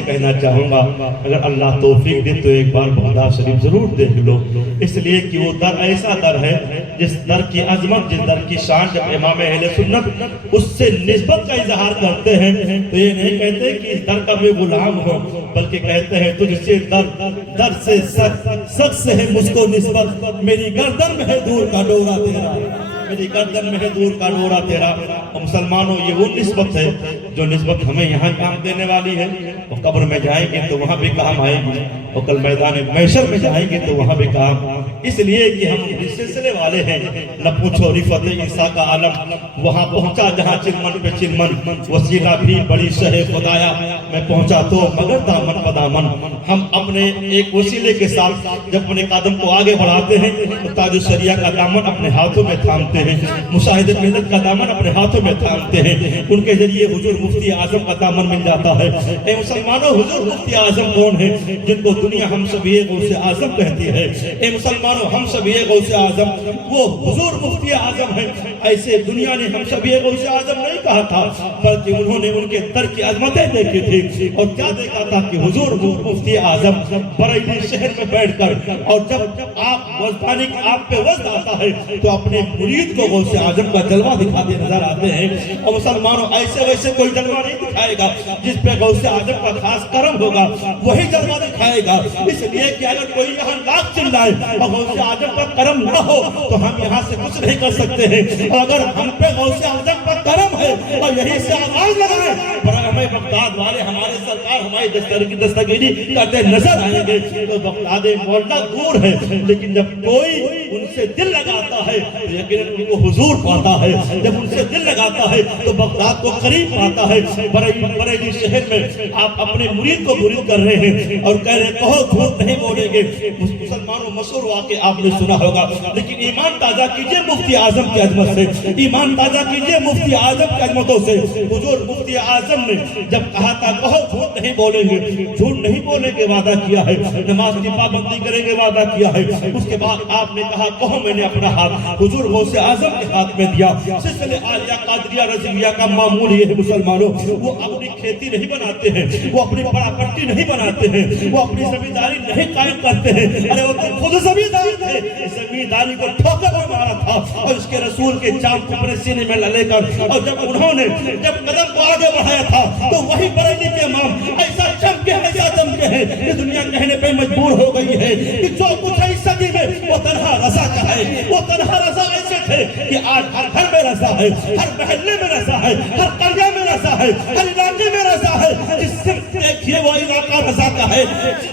سے کہنا چاہوں گا اگر اللہ توفیق دے تو ایک بار بغداد شریف ضرور دیکھ لو، اس لیے کہ وہ در ایسا در ہے جس در کی عظمت، جس در کی شان جب امام اہل سنت اس سے نسبت کا اظہار کرتے ہیں تو یہ نہیں کہتے کہ اس در کا میں غلام ہوں، بلکہ کہتے ہیں تجھ سے در سے سخت سے ہے مجھ کو نسبت، میری گردن میں ہے دور کا ڈورا تیرا، میری گردن میں ہے دور کا ڈورا تیرا۔ اور مسلمانوں یہ وہ نسبت ہے جو نسبت ہمیں یہاں کام دینے والی ہے، اور قبر میں جائیں گے تو وہاں بھی کام آئے گی، اور کل میدان محشر میں جائیں گے تو وہاں بھی کام، اس لیے کہ ہم اس سلسلے والے ہیں۔ نہ پوچھو رفعت عیسیٰ کا عالم وہاں پہنچا جہاں چلمن پہ چلمن، وسیلہ بھی بڑی شہ خدایا، میں پہنچا تو مگر دامن بدامن۔ ہم اپنے ایک وسیلے کے ساتھ جب اپنے قدم کو آگے بڑھاتے ہیں تو تاج الشریعہ کا دامن اپنے ہاتھوں میں تھامتے ہیں، مشاہد ملت کا دامن اپنے ہاتھوں میں تھامتے ہیں، ان کے ذریعے حضور مفتی اعظم کا دامن مل جاتا ہے۔ اے مسلمانوں، حضور مفتی اعظم کون ہے جن کو دنیا ہم سبھی غوث اعظم کہتی ہے؟ اے مسلمانوں، ہم سبھی غوث اعظم وہ حضور مفتی اعظم ہے۔ ایسے دنیا نے ہم سبھی غوث اعظم نہیں کہا تھا، بلکہ انہوں نے ان کے در کی عظمتیں دیکھی تھی، اور کیا دیکھا تھا کہ حضور مفتی اعظم بریلی شہر میں بیٹھ کر، اور جب آپ وزدانی آپ پہ وزد آتا ہے تو اپنے مرید کو غوث اعظم کا جلوہ دکھاتے نظر آتے ہیں۔ اور مسلمانوں، ایسے ویسے کوئی جلوہ نہیں دکھائے گا، جس پہ غوث اعظم کا خاص کرم ہوگا وہی جلوہ دکھائے گا۔ اس لیے کہ اگر کوئی یہاں لاکھ چلائے اور غوث اعظم کا کرم نہ ہو تو ہم یہاں سے کچھ نہیں کر سکتے ہیں، اور اگر ہم پہ غوث اعظم کا کرم ہے اور یہی سے آواز لگائیں برای ہمیں بغداد والے ہمارے سرکار ہماری دستگیری کرتے نظر آئیں گے۔ تو بغداد مولا دور ہے، لیکن جب کوئی ان سے دل لگاتا ہے تو یقیناً ان کو حضور پاتا ہے، جب ان سے دل لگاتا ہے تو بغداد کو قریب پاتا ہے۔ بریلی شہر میں آپ اپنے مرید کو مرید کر رہے ہیں اور کہہ رہے کہو جھوٹ نہیں بولیں گے۔ مسلمانوں، مشہور واقعہ آپ نے سنا ہوگا، لیکن ایمان تازہ کیجئے مفتی اعظم کی عظمت سے، ایمان تازہ کیجئے مفتی اعظم کی عظمتوں سے۔ حضور مفتی اعظم نے جب کہا تھا کہو جھوٹ نہیں بولیں گے، جھوٹ نہیں بولیں گے وعدہ کیا ہے، نماز کی پابندی کریں گے وعدہ کیا ہے، اس کے بعد آپ نے کہا کہو میں نے اپنا ہاتھ حضور غوث اعظم کے ہاتھ میں دیا۔ سلسلے عالیہ قادریہ رضویہ کا معمول یہ ہے مسلمانوں، وہ اپنی کھیتی نہیں بناتے ہیں، وہ اپنی پراپرٹی نہیں بناتے ہیں، وہ اپنی زمینداری نہیں قائم کرتے ہیں، ارے وہ تو خود زمیندار تھے، زمینداری کو ٹھوکر میں مارا تھا اور اس کے رسول کے جام کو اپنے سینے میں لے کر، اور جب انہوں نے جب قدم کو آگے بڑھایا تھا تو وہی بریلی کے امام ایسا چمکے ایسا چمکے ہیں کہ دنیا کہنے پہ مجبور ہو گئی ہے کہ جو کچھ ہے اس صدی میں وہ تنہا رضا کا ہے، وہ تنہا رضا ایسے تھے کہ آج ہر گھر میں رضا ہے، ہر محلے میں رضا ہے، ہر قرية میں رضا ہے، ہر علاقے میں رضا ہے، جس سے دیکھیے وہ علاقہ رضا کا ہے،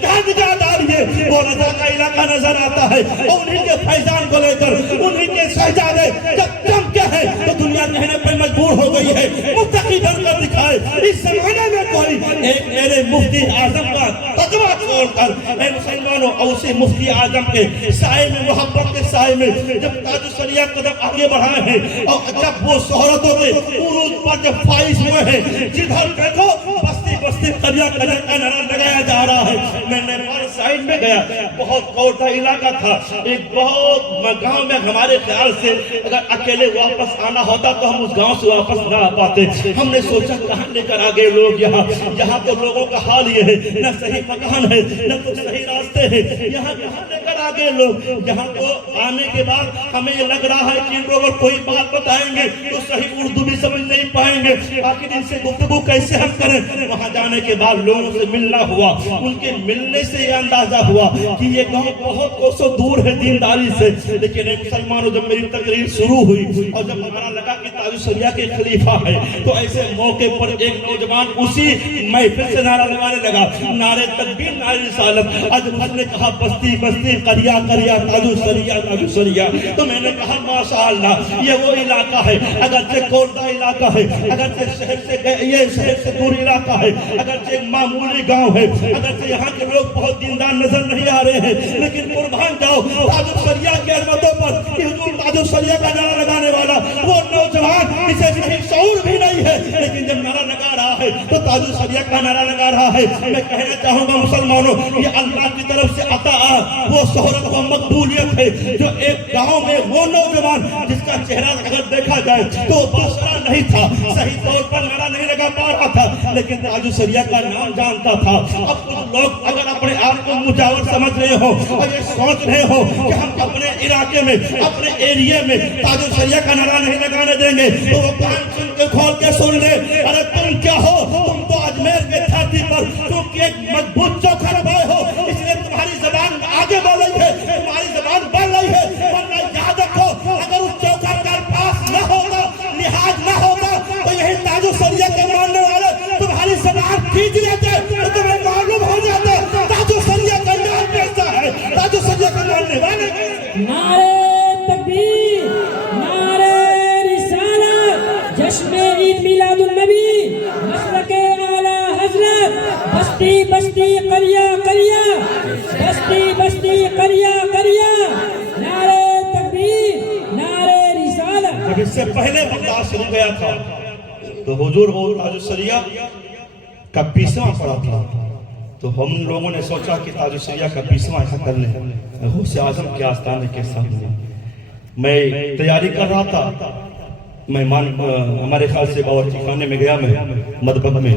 جہاں جہاں ڈالیے وہ رضا کا علاقہ نظر آتا ہے، اور انہی کے فیضان کو لے کر انہی کے شہزادے جب چمکے ہیں تو دنیا کہنے پہ مجبور ہو گئی ہے متقی بن کر دکھائے۔ اس زمانے میں کوئی ایک میرے مفتی اعظم کا تقویٰ چھوڑ کر، اے مسلمانوں، اسی مفتی اعظم کے سائے میں، محبت کے سائے میں جب تاج الشریعہ قدم آگے بڑھائے ہیں، اور جب وہ شہرتوں کے عروج پر جب فائز ہوئے ہیں، جدھر دیکھو بستی بستی قریہ قریہ کا نعرہ لگایا جا رہا ہے۔ میں نیپال سائڈ میں گیا، بہت کوٹا علاقہ تھا، ایک بہت گاؤں میں ہمارے خیال سے اگر اکیلے واپس آنا ہوتا تو ہم اس گاؤں سے واپس نہ آ پاتے۔ ہم نے سوچا کہاں لے کر آگے لوگ یہاں تو لوگوں کا حال یہ ہے، نہ صحیح مکان ہے نہ تو صحیح راستے ہیں، یہاں کہاں لے کر آگے لوگ؟ یہاں تو آنے کے بعد ہمیں یہ لگ رہا ہے کہ ان کو اگر کوئی بات بتائیں گے تو صحیح اردو بھی سمجھ نہیں پائیں گے، آخر ان سے گفتگو کیسے ہم کریں؟ وہاں جانے کے بعد لوگوں سے ملنا ہوا، ان کے ملنے سے یہ اندازہ ہوا کہ یہ گاؤں بہت کوسوں دور ہے دینداری سے۔ لیکن مسلمانوں، جب میری تقریر شروع ہوئی اور جب ہمارا لگا کہ تاج الشریعہ کے خلیفہ ہے تو ایسے موقع پر ایک نوجوان اسی محفل سے نعرہ لگانے لگا، نعرے تکبیر، نعرے رسالت۔ آج اس نے کہا بستی بستی قریہ قریہ تاج الشریعہ تاج الشریعہ، تو میں نے کہا ماشاءاللہ یہ وہ علاقہ ہے، اگرچہ کوٹا علاقہ ہے، اگرچہ شہر سے دور علاقہ ہے، اگرچہ ایک معمولی گاؤں ہے، اگرچہ یہاں کے لوگ بہت دیندار نظر نہیں آ رہے ہیں، لیکن قربان جاؤ تاج الشریعہ کے عظمتوں پر کہ حضور تاج الشریعہ کا نعرہ لگانے والا وہ نوجوان اسے صحیح شعور بھی نہیں ہے، لیکن جب نعرہ لگا رہا ہے تو تاج الشریعہ کا نعرہ لگا رہا ہے۔ میں کہنا چاہوں گا مسلمانوں، یہ اللہ کی طرف سے عطا، وہ شہرت و مقبولیت ہے جو ایک گاؤں میں وہ نوجوان جس کا چہرہ اگر دیکھا جائے تو باشرہ نہیں تھا, صحیح طور پر نعرہ نہیں لگا پا رہا تھا, لیکن تاج الشریعہ کا نام جانتا تھا. اب کچھ لوگ اگر اپنے آپ کو مجاور سمجھ رہے ہو اور یہ سوچ رہے ہو کہ ہم اپنے علاقے میں, اپنے ایریے میں تاج الشریعہ کا نعرہ نہیں لگانے دیں گے, تو وہ کان سن کے کھول کے سن لے. ارے تم کیا ہو, تم تو اجمیر کے چھاتی پر کیونکہ ایک مضبوط چوکھا لگائے ہو, اس لیے تمہاری زبان آگے بڑھ رہی ہے, تمہاری زبان بڑھ رہی ہے. ورنہ یاد رکھو, اگر اس چوکھا کا پاس نہ ہوگا, لحاظ نہ ہوگا, تو یہی تاج الشریعہ کے ماننے والے تمہاری زبان کھینچ لیتے اور تمہیں معلوم ہو جاتا تاج الشریعہ کا نام کیسا ہے, تاج الشریعہ کا ماننے والے. نعرے تکبیر, نعرے رسالت, جشن عید میلاد النبی, مسلک اعلیٰ حضرت, بستی بستی قریہ قریہ, بستی بستی قریہ قریہ. نعرے تکبیر, نعرے رسالت. جب اس سے پہلے بغداد شروع گیا تھا تو حضور کو تاج الشریعہ کا 20واں پڑا تھا, تو ہم لوگوں نے سوچا کہ تاج الشریعہ کا 20واں ایسا کر لیں غوث اعظم کے آستانے کے سامنے. میں تیاری کر رہا تھا, مہمان ہمارے خیال سے باورچی خانے میں گیا, میں مدبگ میں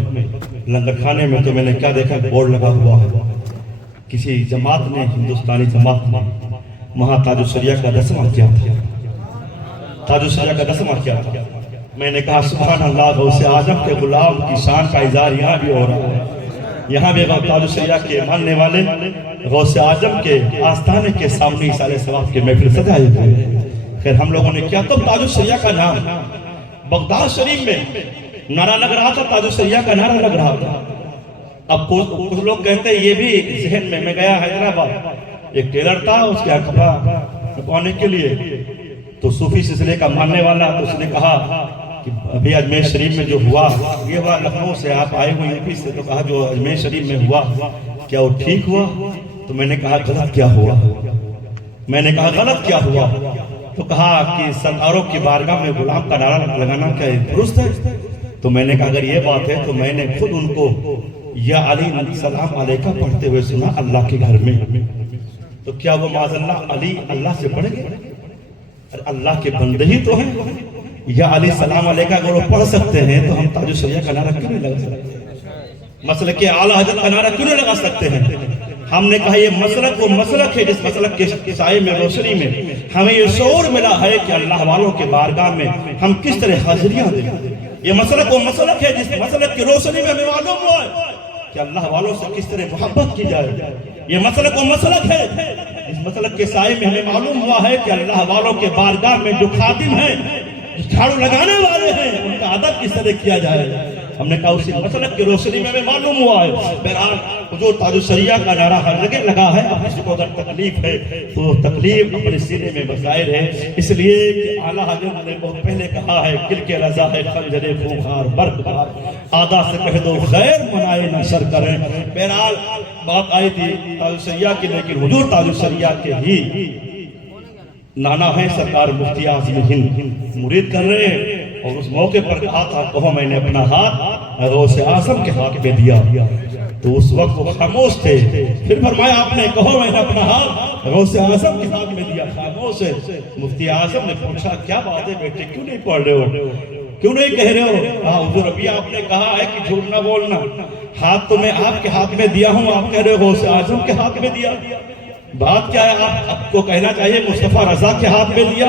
لنگر خانے میں, تو میں نے کیا دیکھا, بورڈ لگا ہوا ہے کسی جماعت نے, ہندوستانی جماعت نے, وہاں تاج الشریعہ کا 10واں کیا تھا, تاج الشریعہ کا 10واں کیا تھا. میں نے کہا سبحان اللہ, غوث اعظم کے غلام کی شان کا اظہار یہاں بھی ہو رہا ہے. یہاں بھی تاج الشریعہ کے ماننے والے غوث اعظم کے آستانے کے سامنے اِسال ثواب کے محفل سجائے ہوئے. خیر ہم لوگوں نے کیا, تب تاج الشریعہ کا نام بغداد شریف میں نعرہ لگ رہا تھا, تاج الشریعہ کا نعرہ لگ رہا تھا. اب کچھ لوگ کہتے ہیں یہ بھی ذہن میں گیا حیدرآباد, ایک ٹیلر تھا, اس کے کپڑا چھپانے کے لیے, تو صوفی سلسلے کا ماننے والا, تو اس نے کہا کہ ابھی اجمیر شریف میں جو ہوا, یہ ہوا لکھنؤ سے آپ آئے ہوئے یو پی سے, تو کہا جو اجمیر شریف میں ہوا کیا وہ ٹھیک ہوا؟ تو میں نے کہا غلط کیا ہوا, میں نے کہا غلط کیا ہوا, تو کہا کہ سرداروں کی بارگاہ میں غلام کا نعرہ لگانا کیا درست ہے؟ تو میں نے کہا اگر یہ بات ہے تو میں نے خود ان کو یا علی سلام علیکہ پڑھتے ہوئے سنا اللہ کے گھر میں, تو کیا وہ معاذ اللہ علی اللہ سے پڑھیں گے؟ اللہ کے بندے ہی تو ہیں. یا علی سلام علیکہ اگر وہ پڑھ سکتے ہیں تو ہم تاج الشریعہ کا نعرہ کیوں نہیں لگا سکتے, مسلک اعلیٰ حضرت کا نعرہ کیوں نہیں لگا سکتے ہیں؟ ہم نے کہا یہ مسلک وہ مسلک ہے جس مسلک کے سائے میں, روشنی میں ہمیں یہ شعور ملا ہے کہ اللہ والوں کے بارگاہ میں ہم کس طرح حاضریاں دیں. یہ مسلک وہ مسلک ہے جس مسلک کی روشنی میں ہمیں معلوم ہوا ہے کہ اللہ والوں سے کس طرح محبت کی جائے. یہ مسلک وہ مسلک ہے اس مسلک کے سائے میں ہمیں معلوم ہوا ہے کہ اللہ والوں کے بارگاہ میں جو خادم ہیں, جھاڑو لگانے والے ہیں, ان کا ادب کس طرح کیا جائے. ہم نے کہا اسی مسلک کی روشنی میں ہمیں معلوم ہوا ہے. بہرحال حضور تاج الشریعہ کا نعرہ ہر جگہ لگا ہے. اب کسی کو اگر تکلیف ہے تو تکلیف اپنے سینے میں بظاہر ہے, اس لیے کہ اعلیٰ حضرت نے بہت پہلے کہا ہے کل کے رضا ہے خنجر خونخوار برق بار, آدھا سے کہہ دو خیر منائے نہ شر کریں. بہرحال بات آئی تھی تاج الشریعہ کی, لیکن حضور تاج الشریعہ کے ہی نانا ہیں سرکار مفتی اعظم ہند مرید کر رہے ہیں, اور اس موقع پر کہا تھا کہو میں نے اپنا ہاتھ غوث اعظم کے ہاتھ میں دیا, تو اس وقت وہ خاموش تھے. پھر فرمایا آپ نے کہو میں نے اپنا ہاتھ غوث اعظم کے ہاتھ میں دیا, خاموش ہے. مفتی اعظم نے پوچھا کیا بات ہے بیٹے, کیوں نہیں پڑھ رہے ہو, کیوں نہیں کہہ رہے ہو؟ کہا حضور ابھی آپ نے کہا ہے کہ جھوٹ نہ بولنا, ہاتھ تو میں آپ کے ہاتھ میں دیا ہوں, آپ کہہ رہے ہو غوث اعظم کے ہاتھ میں دیا. بات کیا ہے, آپ کو کہنا چاہیے مصطفیٰ رضا کے ہاتھ میں دیا,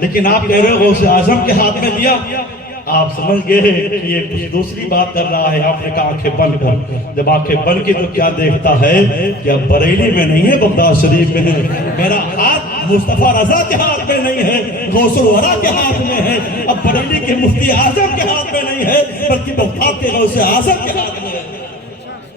لیکن آپ کہہ رہے ہو غوث اعظم کے ہاتھ میں دیا. آپ سمجھ گئے کہ یہ کچھ دوسری بات کر رہا ہے. آپ نے کہا آنکھیں بند کر, جب آنکھیں بند کی تو کیا دیکھتا ہے کہ اب بریلی میں نہیں ہے, بغداد شریف میں ہے. میرا ہاتھ مصطفیٰ رضا کے ہاتھ میں نہیں ہے, غوث الورا کے ہاتھ میں ہے. اب بریلی کے مفتی اعظم کے ہاتھ میں نہیں ہے, بلکہ بغداد کے غوث اعظم کے ہاتھ میں ہے.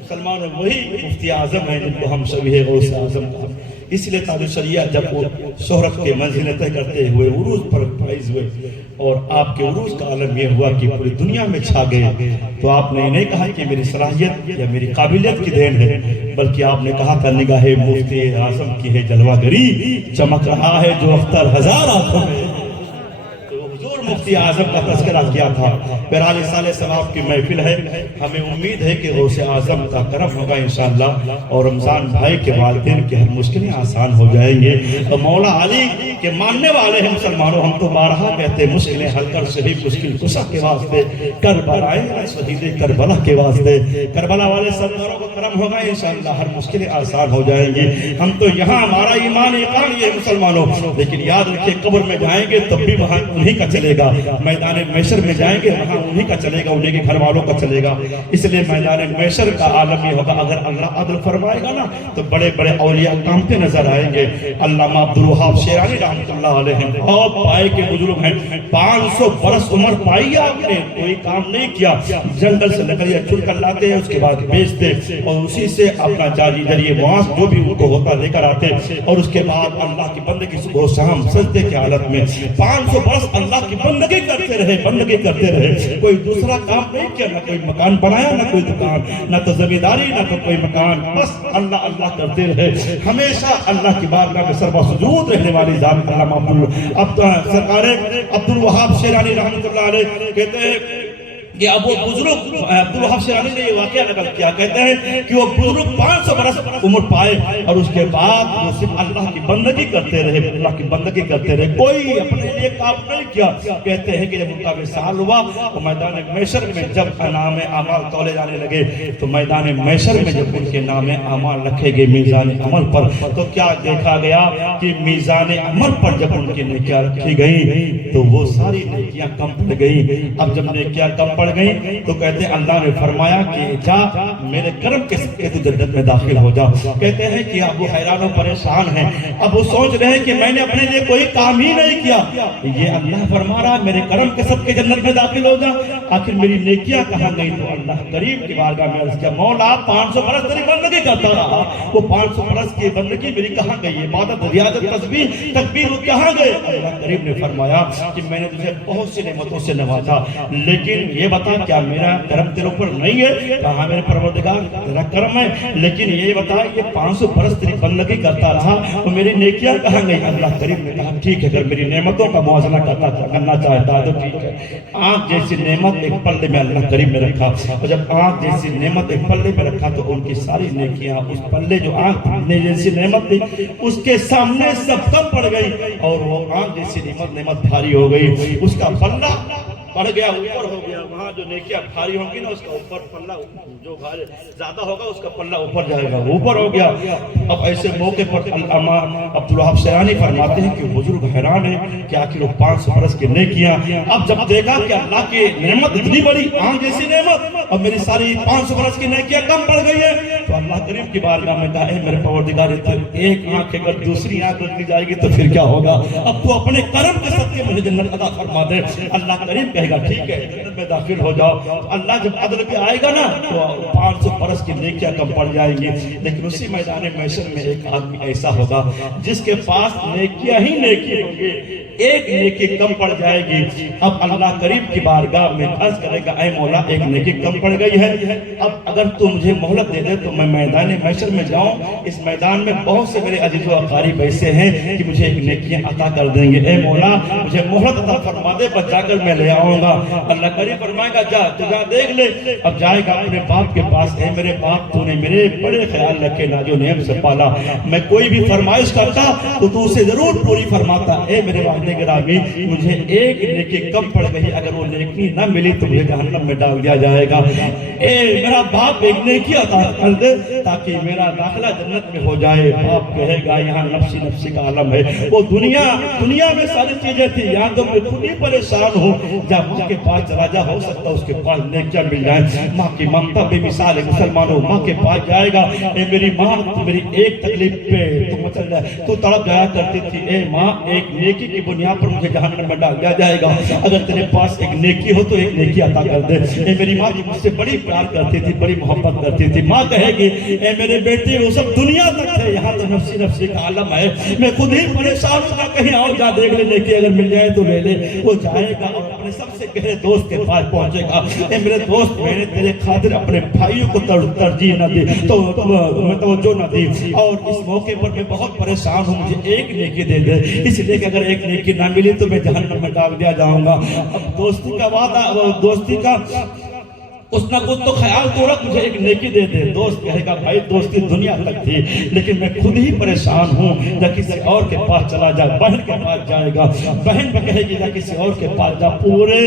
مسلمان وہی مفتی اعظم ہیں جن کو ہم شبیہ غوث اعظم کہا. اس لیے تاج الشریعہ جب وہ شہرت کے منزلیں طے کرتے ہوئے عروج پر فائز ہوئے, اور آپ کے عروج کا عالم یہ ہوا کہ پوری دنیا میں چھا گئے, تو آپ نے نہیں کہا کہ میری صلاحیت یا میری قابلیت کی دین ہے, بلکہ آپ نے کہا تھا نگاہ مفتی اعظم کی ہے جلوہ گری, چمک رہا ہے جو اختر ہزار آنکھوں میں. تو حضور صدیق اعظم کا تذکرہ کیا تھا. بہرحال اس سال ثواب کی محفل ہے, ہمیں امید ہے کہ غوث اعظم کا کرم ہوگا انشاءاللہ, اور رمضان بھائی کے والدین کی ہر مشکلیں آسان ہو جائیں گے. اور مولا علی کے ماننے والے ہیں مسلمانوں, ہم تو بارہا کہتے ہیں مشکلیں حل کر شہید مشکل کشا کے واسطے, کربلا شہید کربلا کے واسطے, کربلا والے سرداروں کو کرم ہوگا انشاءاللہ, ہر مشکلیں آسان ہو جائیں گی. ہم تو یہاں ہمارا ایمان یقین یہ مسلمانوں, لیکن یاد رکھیے قبر میں جائیں گے تب بھی وہاں انہی کا چلے گا, میدان محشر میں جائیں گے وہاں انہی کا چلے گا, انہی کے گھر والوں کا چلے گا. اس لیے میدان محشر کا عالم یہ ہوگا, اگر اللہ عدل فرمائے گا نا تو بڑے بڑے اولیاء کامتے نظر آئیں گے. علامہ عبدالوہاب شیرانی رحمۃ اللہ علیہ بہت پائے کے بزرگ ہیں, 500 برس عمر پائی آپ نے, کوئی کام نہیں کیا, جنگل سے لکڑیاں چن کر لاتے ہیں, اس کے بعد بیچتے اور اسی سے اپنا جاری ذریعے معاش جو بھی ان کو ہوتا لے کر آتے, اور اس کے بعد اللہ کی بندگی صبح و شام سجدے کی حالت میں 500 برس اللہ کی بندگی کرتے رہے, بندگی کرتے رہے, کوئی دوسرا کام نہیں کیا, نہ کوئی مکان بنایا, نہ کوئی دکان, نہ تو زمینداری, نہ تو کوئی مکان, بس اللہ اللہ کرتے رہے. ہمیشہ اللہ کی بارگاہ میں سربا سجود رہنے والی ذات علامہ سرکار عبدالوہاب شیرانی رحمۃ اللہ علیہ کہتے ہیں کہ اب وہ بزرگ عبدالوہاب شیرانی نے یہ واقعہ نقل کیا, کہتے ہیں کہ وہ بزرگ 500 برس عمر پائے اور اس کے بعد وہ صرف اللہ کی بندگی کرتے رہے, اللہ کی بندگی کرتے رہے, کوئی اپنے لیے کام نہیں کیا. کہتے ہیں کہ جب ان کا وصال ہوا تو میدان محشر میں جب نام اعمال تولے جانے لگے, تو میدان محشر میں جب ان کے نام اعمال رکھے گئے میزان عمل پر, تو کیا دیکھا گیا کہ میزان عمل پر جب ان کی نیکیاں رکھی گئیں تو وہ ساری نیکیاں کم پڑ گئیں. اب جب نیکیاں کم پڑ گئی تو کہتے ہیں اللہ نے فرمایا کہ جا میرے کرم کے صدقے تو جنت میں داخل ہو جا. کہتے ہیں کہ اب وہ حیران و پریشان ہیں, اب وہ سوچ رہے ہیں کہ میں نے اپنے لیے کوئی کام ہی نہیں کیا, یہ اللہ فرما رہا میرے کرم کے صدقے جنت میں داخل ہو جا, آخر میری نیکیاں کہاں گئی. تو اللہ کریم کی بارگاہ میں عرض کیا, مولا 500 برس تیری بندگی کرتا رہا, وہ 500 برس کی بندگی میری کہاں گئی, عبادت ریاضت تسبیح تکبیر وہ کہاں گئے. اللہ کریم نے فرمایا کہ میں نے تجھے بہت سی نعمتوں سے نوازا, لیکن یہ بتا کیا میرا کرم تیرے اوپر نہیں ہے. کہا میرے پروردگار تیرا کرم ہے, لیکن یہ بتا یہ 500 برس تیری بندگی کرتا رہا تو میری نیکیاں کہاں گئی. اللہ کریم نے کہا ٹھیک ہے, اگر میری نعمتوں کا موازنہ کرنا چاہتا ہے تو ٹھیک ہے. آنکھ جیسی نعمت ایک پلے میں اللہ کریم نے رکھا, اور جب آنکھ جیسی نعمت ایک پلے میں رکھا تو ان کی ساری نیکیاں اس پلے جو آنکھ جیسی نعمت تھی اس کے سامنے سب کم پڑ گئی, اور وہ آنکھ جیسی نعمت بھاری ہو گئی, اس کا پلہ بڑھ گیا, اوپر ہو گیا. وہاں جو نیکیاں بھاری ہوں گی نا اس کا اوپر پلہ جو بھاری زیادہ ہوگا اس کا پلہ اوپر جائے گا, اوپر ہو گیا. اب ایسے موقع پر علامہ عبدالوہاب شیرانی فرماتے ہیں کہ بزرگ حیران ہیں کہ آخر وہ 500 برس کی نیکیاں, اب جب دیکھا کہ اللہ کی نعمت اتنی بڑی, آنکھ جیسی نعمت, اور میری ساری 500 برس کی نیکیاں کم پڑ گئی ہیں, تو اللہ کریم کی بارگاہ میں کہا اے میرے پروردگار ایک آنکھ اگر دوسری آنکھ رکھ لی جائے گی تو پھر کیا ہوگا, اب تو اپنے کرم کے صدقے مجھے جنت عطا فرما دے. اللہ کریم کہے گا ٹھیک ہے جنت میں داخل ہو جاؤ. اللہ جب عدل پہ آئے گا نا تو 500 برس کی نیکیاں کم پڑ جائیں گی, لیکن اسی میدان محشر میں ایک آدمی ایسا ہوگا جس کے پاس نیکیاں ہی نیکی ہوں گے, ایک نیکی کم پڑ جائے گی. اب اللہ کریم کی بارگاہ میں عرض کرے گا اے مولا ایک نیکی کم پڑ گئی ہے, اب اگر تو مجھے مہلت دے دے تو میں میدان محشر میں جاؤں, اس میدان میں بہت سے میرے عزیز و اقارب ایسے ہیں کہ مجھے ایک نیکیاں عطا کر دیں گے, اے مولا مجھے مہلت عطا فرما دے, بچا کر میں لے آؤں گا. اللہ کریم فرمائے گا جا تو جا دیکھ لے. اب جائے گا اپنے باپ کے پاس, اے میرے باپ تو نے میرے بڑے خیال رکھے, ناجو نعم سے پالا, میں کوئی بھی فرمائش کرتا تو تو اسے ضرور پوری فرماتا. اے میرے والد گرامی مجھے ایک نیکی کم پڑ گئی, اگر وہ نیکی نہ ملی تو مجھے جہنم میں ڈال دیا جائے گا. اے میرا باپ ایک نیکی عطا کر دے تاکہ میرا داخلہ جنت میں ہو جائے. باپ کہے گا یہاں نفسی نفسی کا عالم ہے, وہ دنیا میں ساری چیزیں تھی, یہاں تو میں خود ہی پریشان ہوں. جب ماں کے پاس چلا جا, ہو سکتا اس کے پاس نیکیاں مل جائیں. ماں کی ممتا بے مثال ہے مسلمانوں, ماں کے پاس جائے گا, اے میری ماں تو میری ایک تکلیف پہ تو مچل جائے, تو تڑپ جایا کرتی تھی, اے ماں ایک نیکی کی بنیاد پر مجھے جہنم میں ڈال دیا جائے گا, اگر تیرے پاس ایک نیکی ہو تو ایک نیکی عطا کر دے. اے میری ماں مجھ سے بڑی پیار کرتی تھی, بڑی محبت کرتی تھی. ماں کہے گی اے میرے بیٹے وہ سب دنیا تک ہے, یہاں تو نفسی نفسی کا عالم ہے, میں خود ہی پریشان ہوں, کہیں آؤ جا دیکھ لے, نیکی اگر مل جائے تو لے لے. وہ جائے گا اور اپنے سب سے گہرے دوست کے پاس پہنچے گا۔ اے میرے دوست، میں نے تیرے خاطر اپنے بھائیوں کو ترجیح نہ دی تو میں توجہ نہ دی، اور اس موقع پر میں بہت پریشان ہوں، مجھے ایک نیکی دے دے، اس لیے کہ اگر ایک نیکی نہ ملی تو میں جہنم میں ڈال دیا جاؤں گا۔ اب دوستی کا وعدہ، دوستی کا اس نہ کچھ تو خیال تو رکھ، مجھے ایک نیکی دے دے۔ دوست کہے گا بھائی دوستی دنیا تک تھی، لیکن میں خود ہی پریشان ہوں، یا کسی اور کے پاس چلا جائے، بہن کے پاس جائے گا، بہن بھی کہے گی یا کسی اور کے پاس جا۔ پورے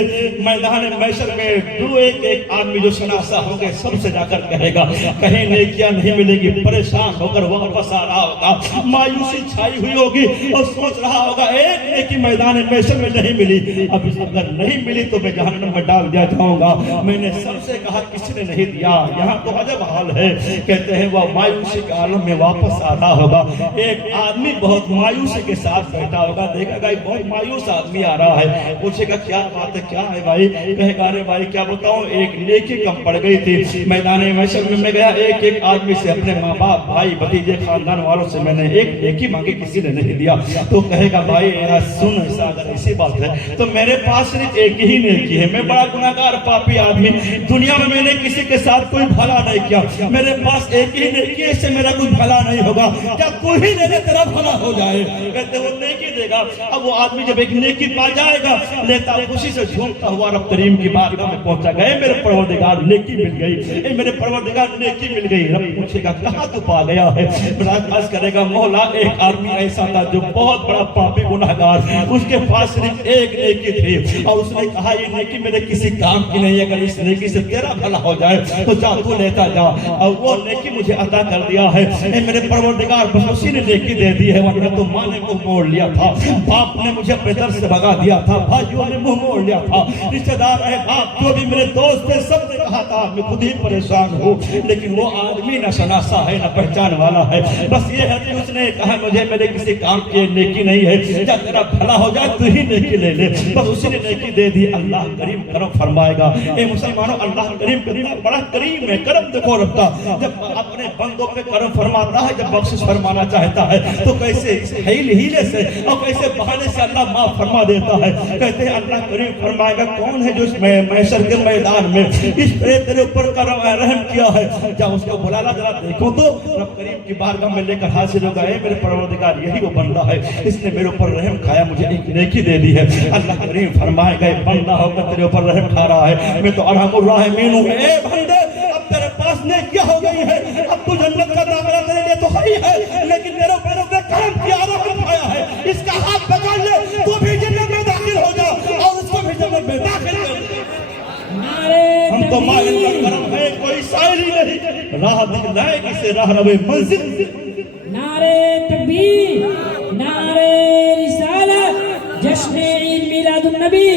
میدان محشر میں دو ایک آدمی جو شناسا ہوں گے سب سے جا کر کہے گا کہیں نیکیاں نہیں ملے گی، پریشان ہو کر واپس آ رہا ہوگا، مایوسی چھائی ہوئی ہوگی اور سوچ رہا ہوگا ایک نیکی میدان محشر میں نہیں ملی، اب اگر نہیں ملی تو میں جہنم میں ڈال دیا جاؤں گا۔ میں نے سب سے کہا کسی نے نہیں دیا۔ یہاں تو عجب حال ہے، کہتے ہیں وہ مایوسی کے عالم میں واپس آتا ہوگا، ایک آدمی بہت مایوسی کے ساتھ بیٹھا ہوگا، دیکھا گا بہت مایوس آدمی آ رہا ہے، پوچھے گا کیا بات ہے، کیا ہے بھائی؟ کہے گا ارے بھائی کیا بتاؤں، ایک نیکی کم پڑ گئی تھی، میدان محشر میں گیا، ایک آدمی سے اپنے ماں باپ بھائی بھتیجے خاندان والوں سے میں نے ایک نیکی مانگی، کسی نے نہیں دیا۔ تو کہے گا بھائی سن، ایسا اگر ایسی بات ہے تو میرے پاس صرف ایک ہی نیکی ہے، میں بڑا گناہگار پاپی آدمی، دنیا میں نے کسی کے ساتھ کوئی بھلا نہیں کیا، میرے پاس ایک ہی نیکی ہے، اس سے میرا کوئی بھلا نہیں ہوگا، کیا کوئی ہی دے دے تیرا بھلا ہو جائے؟ کہتے وہ نیکی دے گا۔ اب وہ آدمی جب ایک نیکی پا جائے گا، لیتا خوشی سے جھومتا ہوا رب کریم کی بارگاہ میں پہنچا گئے، میرے پروردگار نیکی مل گئی، اے میرے پروردگار نیکی مل گئی۔ رب پوچھے گا کہاں تو پا گیا ہے؟ عرض کرے گا مولا ایک آدمی ایسا تھا جو بہت بڑا پاپی گناہگار، اس کے پاس صرف ایک نیکی تھی، اور اس نے کہا یہ نیکی میرے کسی کام کی نہیں، اگر اس نیکی سے تیرا بھلا ہو جائے تو جا تو لیتا جا، اور وہ نیکی مجھے عطا کر دیا ہے۔ اے میرے پروردگار بس اسی نے نیکی دے دی ہے، ورنہ تو ماں نے منہ موڑ لیا تھا، باپ نے مجھے اپنے در سے بھگا دیا تھا، بھائیوں نے منہ موڑ لیا تھا، رشتہ دار ہے، باپ جو بھی میرے دوست تھے سب نے کہا تھا میں خود ہی پریشان ہوں، لیکن وہ آدمی نہ شناسا ہے نہ پہچان والا ہے، بس یہ ہے کہ اس نے کہا مجھے میرے کسی کام کی نیکی نہیں ہے، جب تیرا بھلا ہو جائے تو ہی نیکی لے لے، بس اسی نے نیکی دے دی۔ اللہ کریم کرم فرمائے گا۔ اے مسلمانوں، اللہ کریم کتنا بڑا کریم ہے، کرم دیکھو رب کا، جب اپنے بندوں پہ کرم فرماتا ہے، جب بخشش فرمانا چاہتا ہے تو کیسے ہیلے سے اور کیسے بہانے سے اللہ معاف فرما دیتا ہے۔ کہتے ہیں اللہ کریم فرمائے گا کون ہے جو اس محشر کے میدان میں اس طرح تیرے اوپر کرم رحم کیا ہے؟ جب اس کو بلانا ذرا دیکھو تو رب کریم کی بارگاہ میں لے کر حاضر ہوگا، اے میرے پروردگار یہی وہ بندہ ہے، اس نے میرے اوپر رحم کھایا، مجھے ایک نیکی دے دی ہے۔ اللہ کریم فرمائے گا بندہ ہو کر تیرے اوپر رحم کھا رہا ہے، میں تو ارحم الراحمین ہوں، اے بندے اب تیرے پاس نیکیاں ہو گئی ہے، اب تو جنت کا داخلہ تیرے لیے تو ہے، لیکن میرے اوپر کرم کیا رحم کھایا ہے، اس کا ہاتھ پکڑ لے تو بھی جنت میں داخل ہو جا اور اس کو بھی جنت میں داخل کر دے۔ ہم تو مالک کا کرم ہے، کوئی سائل ہی نہیں، راہ دکھلائے کسے راہ روے منزل۔ نعرے تکبیر، نعرے رسالت، جشن عید میلاد النبی،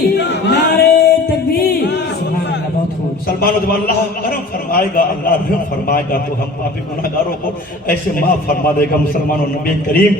نعرے تکبیر، سبحان اللہ، بہت خوب۔ مسلمانوں جب اللہ کرم فرمائے گا، اللہ رحم فرمائے گا تو ہم پاپی گناہگاروں کو ایسے معاف فرما دے گا۔ مسلمانوں نبی کریم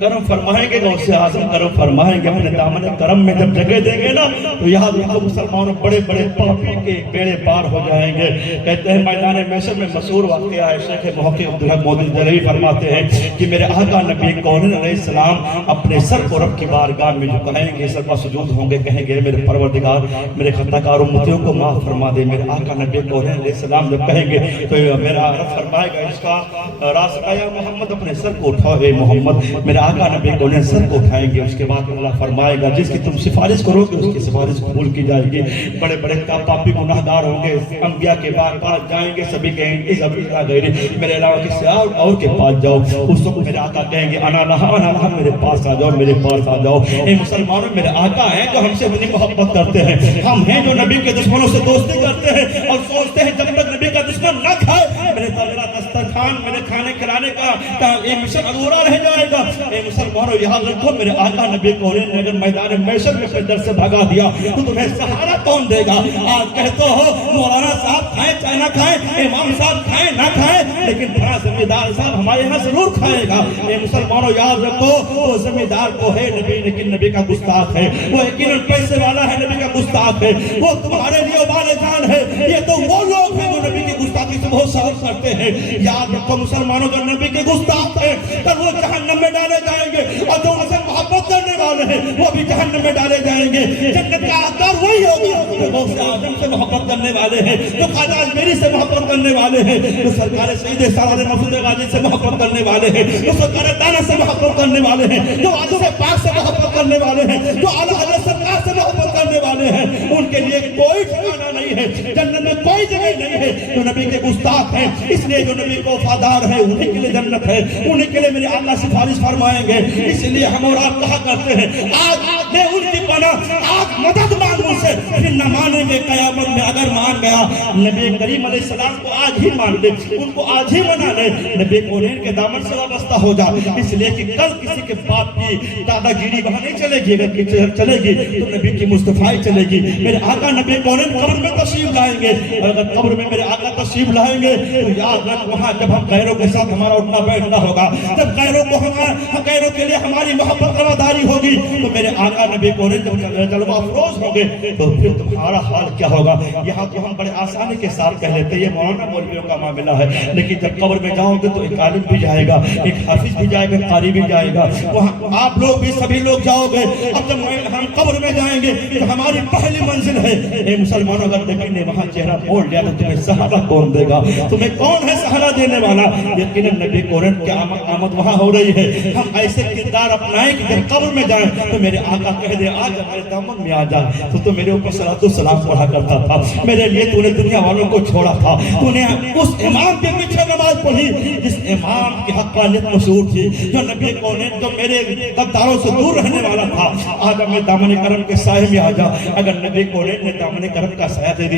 کرم فرمائیں گے، غوث اعظم کرم فرمائیں گے، اپنے دامن کرم میں جب جگہ دیں گے نا تو یاد رکھو مسلمانوں بڑے بڑے پاپی کے بیڑے پار ہو جائیں گے۔ کہتے ہیں میدان محشر میں مشہور واقعہ ہے، شیخ محقق عبدالحق مودودی دہلوی فرماتے ہیں کہ میرے آقا نبی کونین علیہ السلام اپنے سر کو رب کی بارگاہ میں جھکائیں گے، سر پر سجود ہوں گے، کہیں گے میرے پروردگار میرے خطا کار امتیوں کو معاف فرما دے۔ میرے آقا نبی کونین علیہ السلام جب کہیں گے تو میرا رب فرمائے گا اس کا راستہ یا محمد اپنے سر کو اٹھاؤ، اے محمد۔ میرے آقا نبی کونین سر کو اٹھائیں گے، اس کے بعد اللہ فرمائے گا جس کی تم سفارش کرو گے اس کی سفارش قبول کی جائے گی۔ بڑے بڑے پاپی گناہگار ہوں گے، انبیاء کے پاس جائیں گے، سبھی کہیں گے اس ابھی غیر میرے علاوہ کسی اور کے پاس جاؤ، اس وقت میرے آقا کہیں گے انا لہا میرے پاس آ جاؤ، میرے پاس آ جاؤ۔ اے مسلمانوں میرے آقا ہیں جو ہم سے بڑی محبت کرتے ہیں، ہم ہیں جو نبی کے دشمنوں سے دوستی کرتے ہیں اور سوچتے ہیں جب تک نبی کا دشمن نہ کھائے میرے میرا دسترخوان میرے کھانے کھلانے کا یہ مشن ادھورا رہ جائے گا۔ اے مسلمانوں یاد رکھو میرے آقا نبی کونین نے اگر میدان محشر میں پیدر سے بھگا دیا تو تمہیں سہارا کون دے گا؟ آج کہتے ہو مولانا صاحب کھائیں چاہے نہ کھائیں، امام صاحب کھائیں نہ کھائیں، لیکن بڑا ذمہ دار صاحب ہمارے یہاں ضرور کھائے گا۔ اے مسلمانوں یاد رکھو وہ ذمہ دار تو ہے نبی، لیکن نبی کا گستاخ ہے، وہ یقیناً پیسے والا ہے، نبی کا گستاخ ہے، وہ تمہارے لیے والے جان ہے، یہ تو وہ لوگ ہیں جو نبی کی گستاخی سے بہت صبر کرتے ہیں۔ یاد رکھو مسلمانوں کا نبی کے گستاخ ہیں کل وہ جہنم میں ڈالے جائیں گے، اور جو ان سے محبت کرنے والے ہیں وہ بھی جہنم میں ڈالے جائیں گے. جنت کا حقدار وہی ہوگا جو غوث اعظم سے محبت کرنے والے ہیں, جو خواجہ اجمیری سے محبت کرنے والے ہیں, جو سرکار سید سالار محمود غازی سے محبت کرنے والے ہیں, جو سرکار دانا سے محبت کرنے والے ہیں, جو والد پاک سے محبت کرنے والے ہیں, جو اعلیٰ حضرت سرکار سے محبت کرنے والے ہیں. ان کے لیے کوئی ٹھکانہ نہیں ہے, جنت میں کوئی جگہ نہیں ہے. جو نبی کے گستاخ ہیں, اس لیے جو نبی کو وفادار ہے انہیں کے لیے جنت ہے, انہیں کے لیے میرے اللہ سفارش فرمائیں گے. اس لیے ہم اور آپ کہا کرتے ہیں آج میں ان کی پناہ, آج مدد مانگ مجھ سے, پھر نہ مانیں گے قیامت میں. اگر مان گیا نبی کریم علیہ السلام کو آج ہی مان لے, ان کو آج ہی منا لے, نبی کونین کے دامن سے وابستہ ہو جا. اس لیے کہ کل کسی کے باپ کی دادا گیری وہاں نہیں چلے گی, اگر چلے گی تو نبی کی مصطفیٰ چلے گی. میرے آقا نبی کونین قبر میں تشریف لائیں گے, اگر قبر میں میرے آقا تشریف لائیں گے تو یاد رکھ وہاں جب ہم غیروں کے ساتھ ہمارا اٹھنا بیٹھنا ہوگا, جب غیروں کے لیے ہماری محبت رواداری ہوگی, تو میرے آقا نبی کونین جب جلوہ افروز ہوں گے تو پھر تمہارا حال کیا ہوگا. یہاں تو ہم بڑے آسانی کے ساتھ کہہ لیتے یہ مولانا مولویوں کا معاملہ ہے, لیکن جب قبر میں جاؤ گے تو ایک عالم بھی جائے گا, ایک حافظ بھی جائے گا, قاری بھی جائے گا, وہاں آپ لوگ بھی سبھی لوگ جاؤ گے. اب جب ہم قبر میں جائیں گے تو ہماری پہلی منزل ہے, اے مسلمانوں اگر نبی نے وہاں چہرہ موڑ لیا تو تمہیں سہارا کون دے گا, تمہیں کون ہے سہارا دینے والا. یقیناً نبی کونین کی آمد وہاں ہو رہی ہے. ہم ایسے کردار اپنائیں کہ جب قبر میں جائیں تو میرے آقا کہہ دے آج ہمارے دامن میں آ جا, تو میرے اوپر صلاۃ السلام پڑھا کرتا تھا, میرے لیے تو نے دنیا والوں کو چھوڑا تھا, تو نے اس امام کے پیچھے نماز پڑھی جس امام کی حقانیت مشہور تھی, جو نبی کونین جو میرے غداروں سے دور رہنے والا تھا. آج ہمیں دامن کرم کے سائے میں آ جا. اگر نبی کونین نے دامن کرم کا سایہ دے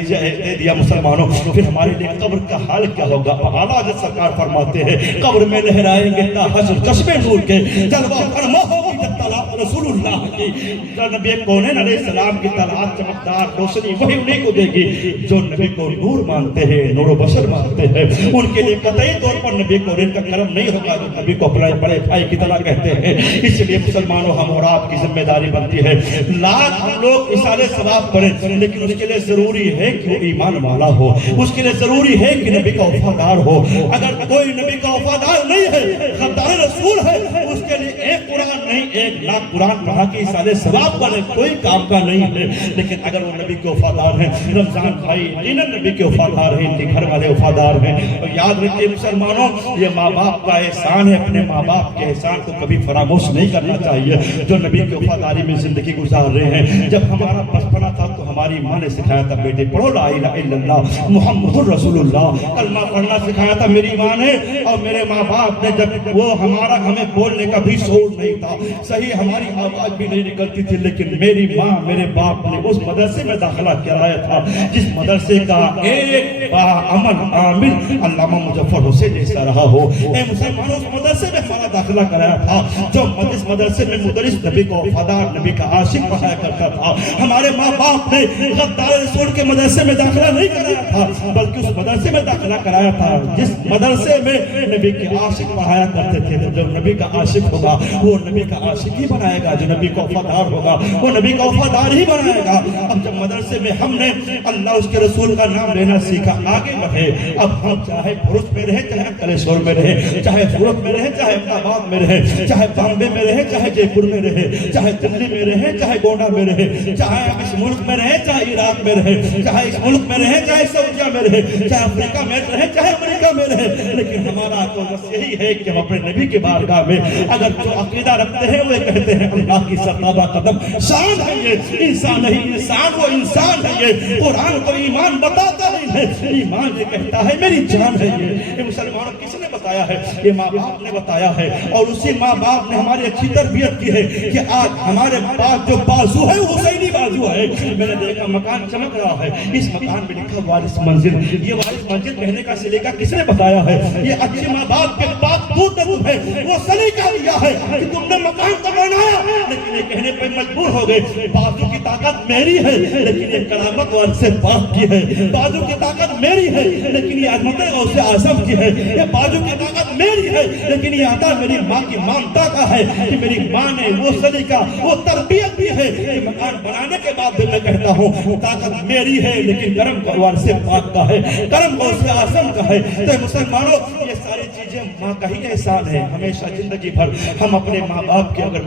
دیا مسلمانوں, پھر ہمارے لیے قبر کا حال کیا ہوگا. اعلیٰ حضرت سرکار فرماتے ہیں قبر میں لہرائیں گے تا حشر چشمے نور کے, جلوہ فرما ہوگی جب طلعت رسول اللہ کی. جو نبی کونین علیہ السلام کی طلعت چمکدار روشنی وہی انہیں کو دے گی جو نبی کو نور مانتے ہیں, نور و بشر مانتے ہیں. ان کے لیے قطعی طور پر نبی کونین کا کرم نہیں ہوگا جو نبی کو اپنے بڑے بھائی کی طرح کہتے ہیں. اس لیے مسلمانوں ہم اور آپ کی ذمہ داری بنتی ہے لاکھ ہم لوگ اشارے ثواب کریں, لیکن اس کے لیے ضروری ہے کہ وہ ایمان والا ہو, اس کے لیے ضروری ہے کہ نبی کا وفادار ہو. اگر کوئی نبی کا وفادار نہیں ہے, غدار رسول ہے, اس کے لیے ایک قرآن نہیں 1,00,000 قرآن پڑھا کے اشارے ثواب کرے کوئی کام کا نہیں ہے. لیکن اگر وہ نبی کے وفادار ہیں, رمضان بھائی یقیناً نبی کے وفادار ہیں, ان کے گھر والے وفادار ہیں. اور یاد رکھیے مسلمانوں, یہ ماں باپ کا احسان ہے, اپنے ماں باپ کے احسان کو کبھی فراموش نہیں کرنا چاہیے جو نبی کی وفاداری میں زندگی گزار رہے ہیں. جب ہمارا بچپنا تھا تو ہماری ماں نے سکھایا تھا بیٹے پڑھو لا الہ الا اللہ محمد الرسول اللہ, کلمہ پڑھنا سکھایا تھا میری ماں نے. اور میرے ماں باپ نے جب وہ ہمیں بولنے کا بھی شعور نہیں تھا, صحیح ہماری آواز بھی نہیں نکلتی تھی, لیکن میری ماں میرے باپ نے اس مدرسے میں داخلہ کرایا تھا جس مدرسے کا ایک باعمل عامل علامہ مظفر حسین جیسا رہا ہو. اے مسلمانوں, اس مدرسے میں ہمارا داخلہ کرایا تھا جو اس مدرسے میں مدرس نبی کو وفادار, نبی کا عاشق پڑھایا کرتا تھا. ہمارے ماں باپ نے غدار رسول کے مدرسے میں داخلہ نہیں کرایا تھا, بلکہ اس مدرسے میں داخلہ کرایا تھا جس مدرسے میں نبی کے عاشق پڑھایا کرتے تھے. جو نبی کا عاشق ہوگا وہ نبی کا عاشق ہی بنائے گا, جو نبی کا وفادار ہوگا وہ نبی کا وفادار ہی بنائے گا. اب جب مدرسے میں ہم نے اللہ اس کے رسول کا نام لینا سیکھا, آگے بڑھے. اب ہم چاہے بھروچ میں رہے, چاہے کلیشور میں رہے, چاہے سورت میں رہے, چاہے احمد آباد میں رہے, چاہے بامبے میں رہے, چاہے جے پور میں رہے, چاہے دلی میں رہے, چاہے گونڈا میں رہے, چاہے اس ملک میں رہے, چاہے عراق میں رہے, چاہے اس ملک میں رہے, چاہے سعودیہ میں رہے, چاہے افریقہ میں رہے, چاہے امریکہ میں رہے, لیکن ہمارا تو بس یہی ہے کہ ہم اپنے نبی کی بارگاہ میں اگر جو عقیدہ رکھتے ہیں وہ کہتے ہیں اللہ کی سرتابہ قدم شان ہے, یہ انسان نہیں انسان, وہ انسان ہے. یہ قرآن تو ایمان بتاتا نہیں ہے, ایمان یہ کہتا ہے میری جان ہے. یہ مسلمانوں کس نے بتایا ہے؟ یہ ماں باپ نے بتایا ہے, اور اسی ماں باپ نے ہماری اچھی تربیت کی ہے کہ آج ہمارے پاس جو بازو ہے وہ حسینی بازو ہے. میں نے دیکھا مکان چمک رہا ہے, اس مکان میں لکھا وارث منزل. یہ وارث منزل کہنے کا سلیقہ کس نے بتایا ہے؟ یہ اچھے ماں باپ کے پاک دودھ ہے, وہ سلیقہ دیا ہے کہ تم نے مکان تو بنایا, لیکن یہ کہنے پہ مجبور ہو گئے بازو کی طاقت میری ہے, لیکن یہ کرامت وارث سے پاک کی ہے. بازو کی طاقت میری ہے, لیکن یہ عظمت غوث اعظم کی ہے. یہ بازو کی طاقت میری ہے, لیکن یہ عطا میری ماں کی مانتا کا ہے کہ میری ماں نے وہ سلیقہ, وہ تربیت بھی ہے کہ مکان بنانے کے بعد میں کہتا ہوں طاقت میری ہے, لیکن کرم وارث سے پاک کا ہے, کرم غوث اعظم کا ہے. تو مسلمانوں, یہ ساری چیزیں ماں کا ہی احسان ہے. ہمیشہ زندگی بھر ہم اپنے ماں باپ کے اگر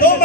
2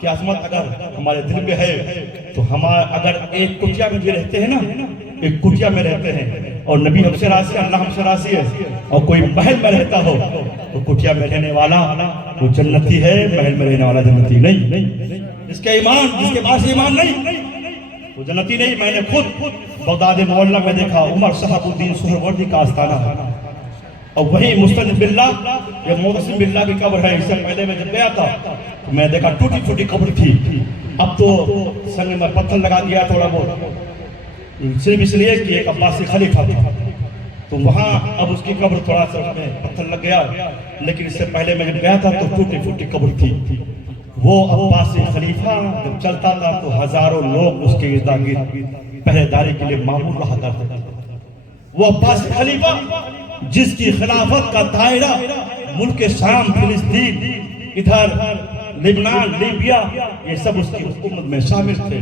کہ عظمت اگر ہمارے دل میں ہے تو ہم اگر ایک کٹیا میں بھی رہتے ہیں نا، ایک کٹیا میں رہتے ہیں اور نبی ہم سے راضی ہے، اللہ ہم سے راضی ہے، اور کوئی محل میں رہتا ہو تو کٹیا میں رہنے والا وہ جنتی ہے، محل میں رہنے والا جنتی نہیں۔ جس کے پاس ایمان نہیں وہ جنتی نہیں۔ میں نے خود بغداد معلیٰ میں دیکھا عمر صاحب الدین سہروردی کا آستانہ ہے، اور وہی مستند باللہ یا معتصم باللہ کی قبر ہے۔ اس سے پہلے میں جب گیا تھا تو میں دیکھا ٹوٹی پھوٹی قبر تھی، اب تو سنگ میں پتھر لگا دیا تھوڑا بہت، صرف اس لیے کہ ایک عباسی خلیفہ تھا تو وہاں اب اس کی قبر تھوڑا سا اس میں پتھر لگ گیا، لیکن اس سے پہلے میں جب گیا تھا تو ٹوٹی پھوٹی قبر تھی۔ وہ عباسی خلیفہ جب چلتا تھا تو ہزاروں لوگ اس کے ارد گرد پہرے داری کے لیے معمول رہا کرتے تھے۔ وہ عباسی خلیفہ جس کی خلافت کا دائرہ ملک شام، فلسطین، ادھر لبنان، لیبیا، یہ سب اس کی حکومت میں شامل تھے۔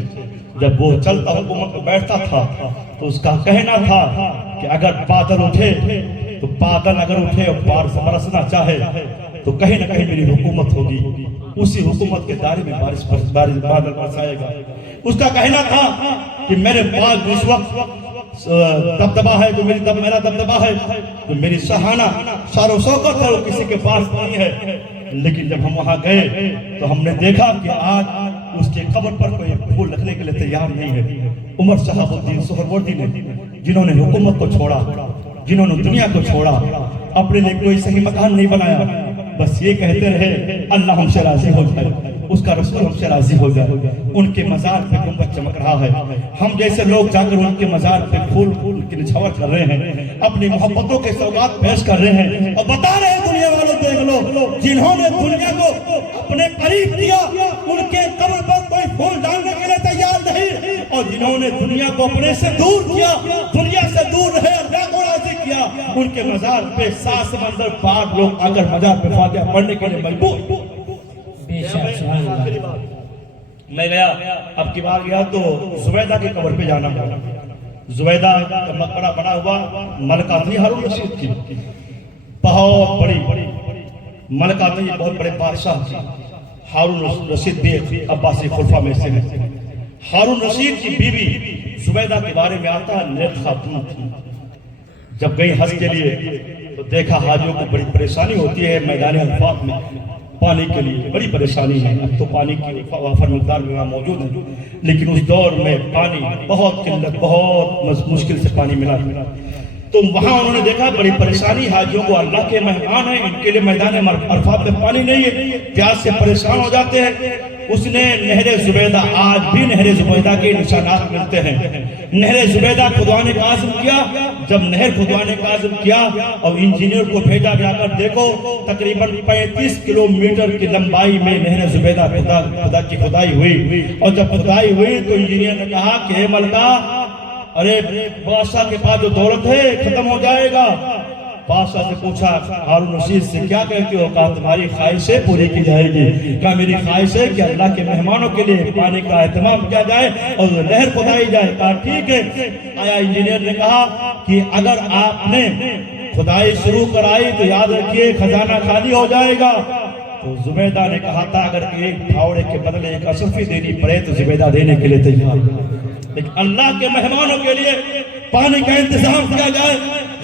جب وہ چلتا حکومت میں بیٹھتا تھا تو اس کا کہنا تھا کہ اگر بادل اٹھے تو بادل اگر اٹھے اور بارش برسنا چاہے تو کہیں نہ کہیں میری حکومت ہوگی، اسی حکومت کے دائرے میں بادل برسائے گا۔ اس کا کہنا تھا کہ میرے پاس اس وقت دبدبہ ہے جو میرا دبدبہ ہے، جو میری شاہانہ شان و شوکت ہے، وہ کسی کے پاس نہیں ہے۔ لیکن جب ہم وہاں گئے تو ہم نے دیکھا کہ آج اس کے قبر پر کوئی پھول رکھنے کے لیے تیار نہیں ہے۔ عمر صاحب الدین سہروردی نے، جنہوں نے حکومت کو چھوڑا، جنہوں نے دنیا کو چھوڑا، اپنے لیے کوئی صحیح مکان نہیں بنایا، بس یہ کہتے رہے اللہ ہم سے راضی ہو جائے، اس کا رسول ہم سے راضی ہو جائے۔ ان کے مزار پہ گنبد چمک رہا ہے، ہم جیسے لوگ جا کر ان کے مزار پہ پھول کی نچھاور کر رہے ہیں، اپنی محبتوں کے سوغات پیش کر رہے ہیں اور بتا رہے ہیں دنیا والوں دیکھ لو، جنہوں نے دنیا کو اپنے قریب کیا ان کے قبر پر کوئی پھول ڈالنے کے لیے تیار نہیں، اور جنہوں نے دنیا کو اپنے سے دور کیا، دنیا سے دور رہے، اللہ کو راضی کیا، ان کے مزار پہ 7 سمندر پار لوگ آ کر مزار پہ فاتحہ پڑھنے کے لیے مجبور۔ میں گیا، اب کی بار گیا تو زبیدہ کی قبر پہ جانا پڑا۔ زبیدہ کا مقبرہ بنا ہوا ملکہ تھی ہارون رشید کی، بہت بڑی ملکہ تھی، بہت بڑے بادشاہ تھی۔ ہارون رشید بھی عباسی خلفاء میں سے ہیں۔ ہارون رشید کی بیوی زبیدہ کے بارے میں آتا ہے نیک خاتون تھی۔ جب گئی حج کے لیے تو دیکھا حاجیوں کو بڑی پریشانی ہوتی ہے میدان عرفات میں، پانی کے لیے بڑی پریشانی ہے۔ اب تو پانی کی وافر مقدار میں وہاں موجود ہے، لیکن اس دور میں پانی بہت قلت، بہت مشکل سے پانی ملا۔ تو وہاں انہوں نے دیکھا بڑی پریشانی، حاجیوں کو اللہ کے مہمان ہیں، ان کے لیے میدان عرفات میں پانی نہیں ہے، پیاس سے پریشان ہو جاتے ہیں۔ اس نے نہر زبیدہ، آج بھی نہر زبیدہ کے نشانات ملتے ہیں، نہر زبیدہ کھدوانے کا عزم کیا۔ جب نہر کھدوانے کا عزم کیا اور انجینئر کو بھیجا گیا کر دیکھو تقریباً 35 کلومیٹر کی لمبائی میں نہر زبیدہ خدا کی کھدائی ہوئی، اور جب کھدائی ہوئی تو انجینئر نے کہا کہ اے ملکہ، ارے بادشاہ کے پاس جو دولت ہے ختم ہو جائے گا۔ بادشاہ سے پوچھا ہارون رشید سے کیا کہتے ہو؟ کہا تمہاری خواہشیں پوری کی جائے گی۔ کہا میری خواہش ہے کہ اللہ کے مہمانوں کے لیے پانی کا اہتمام کیا جائے اور نہر کھدائی جائے۔ کہا ٹھیک ہے۔ آیا انجینئر نے کہا کہ اگر آپ نے کھدائی شروع کرائی تو یاد رکھیے خزانہ خالی ہو جائے گا۔ تو زبیدہ نے کہا تھا اگر ایک پھاوڑے کے بدلے ایک اشرفی دینی پڑے تو زبیدہ دینے کے لیے تیار، لیکن اللہ کے مہمانوں کے لیے پانی کا انتظام کیا جائے۔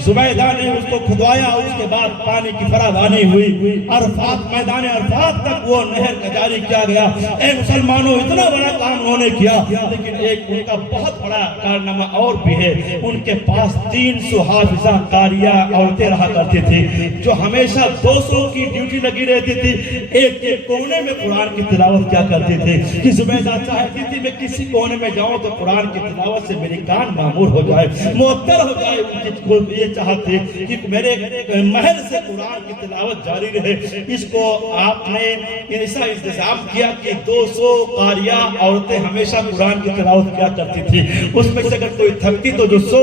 زبیدہ نے اس کو کھدوایا، اس کے بعد پانی کی فراوانی ہوئی، عرفات میدان عرفات تک وہ نہر کا جاری کیا گیا۔ اے مسلمانوں، اتنا بڑا کام انہوں نے کیا، لیکن ایک ان کا بہت بڑا کارنامہ اور بھی ہے۔ ان کے پاس 300 حافظہ قاریہ عورتیں رہا کرتی تھی، جو ہمیشہ 200 کی ڈیوٹی لگی رہتی تھی، ایک ایک کونے میں قرآن کی تلاوت کیا کرتی تھی کہ زبیدہ چاہتی تھی میں کسی کونے میں جاؤں تو قرآن کی تلاوت سے میری کان معمور ہو جائے، معطر ہو جائے۔ ان کی یہ چاہتے کہ میرے محل سے قرآن کی تلاوت جاری رہے۔ اس کو آپ نے ایسا انتظام کیا کہ 200 قاریہ عورتیں ہمیشہ قرآن کی تلاوت کیا کرتی تھی۔ اس میں سے اگر کوئی تھکتی تو جو 100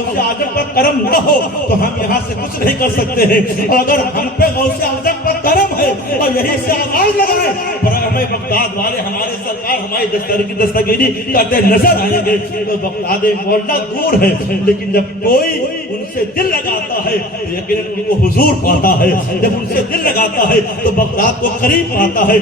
غوث اعظم کا کرم نہ ہو تو ہم یہاں سے کچھ نہیں کر سکتے ہیں، اور اگر ہم پہ غوث اعظم کا کرم ہے اور یہی سے آواز لگائیں ہمیں بغداد والے ہمارے سرکار ہماری دستگیری کرتے نظر آئیں گے۔ تو بغداد مولا دور ہے، لیکن جب کوئی ان سے دل لگاتا ہے تو یقیناً ان کو حضور پاتا ہے، جب ان سے دل لگاتا ہے تو بغداد کو قریب پاتا ہے۔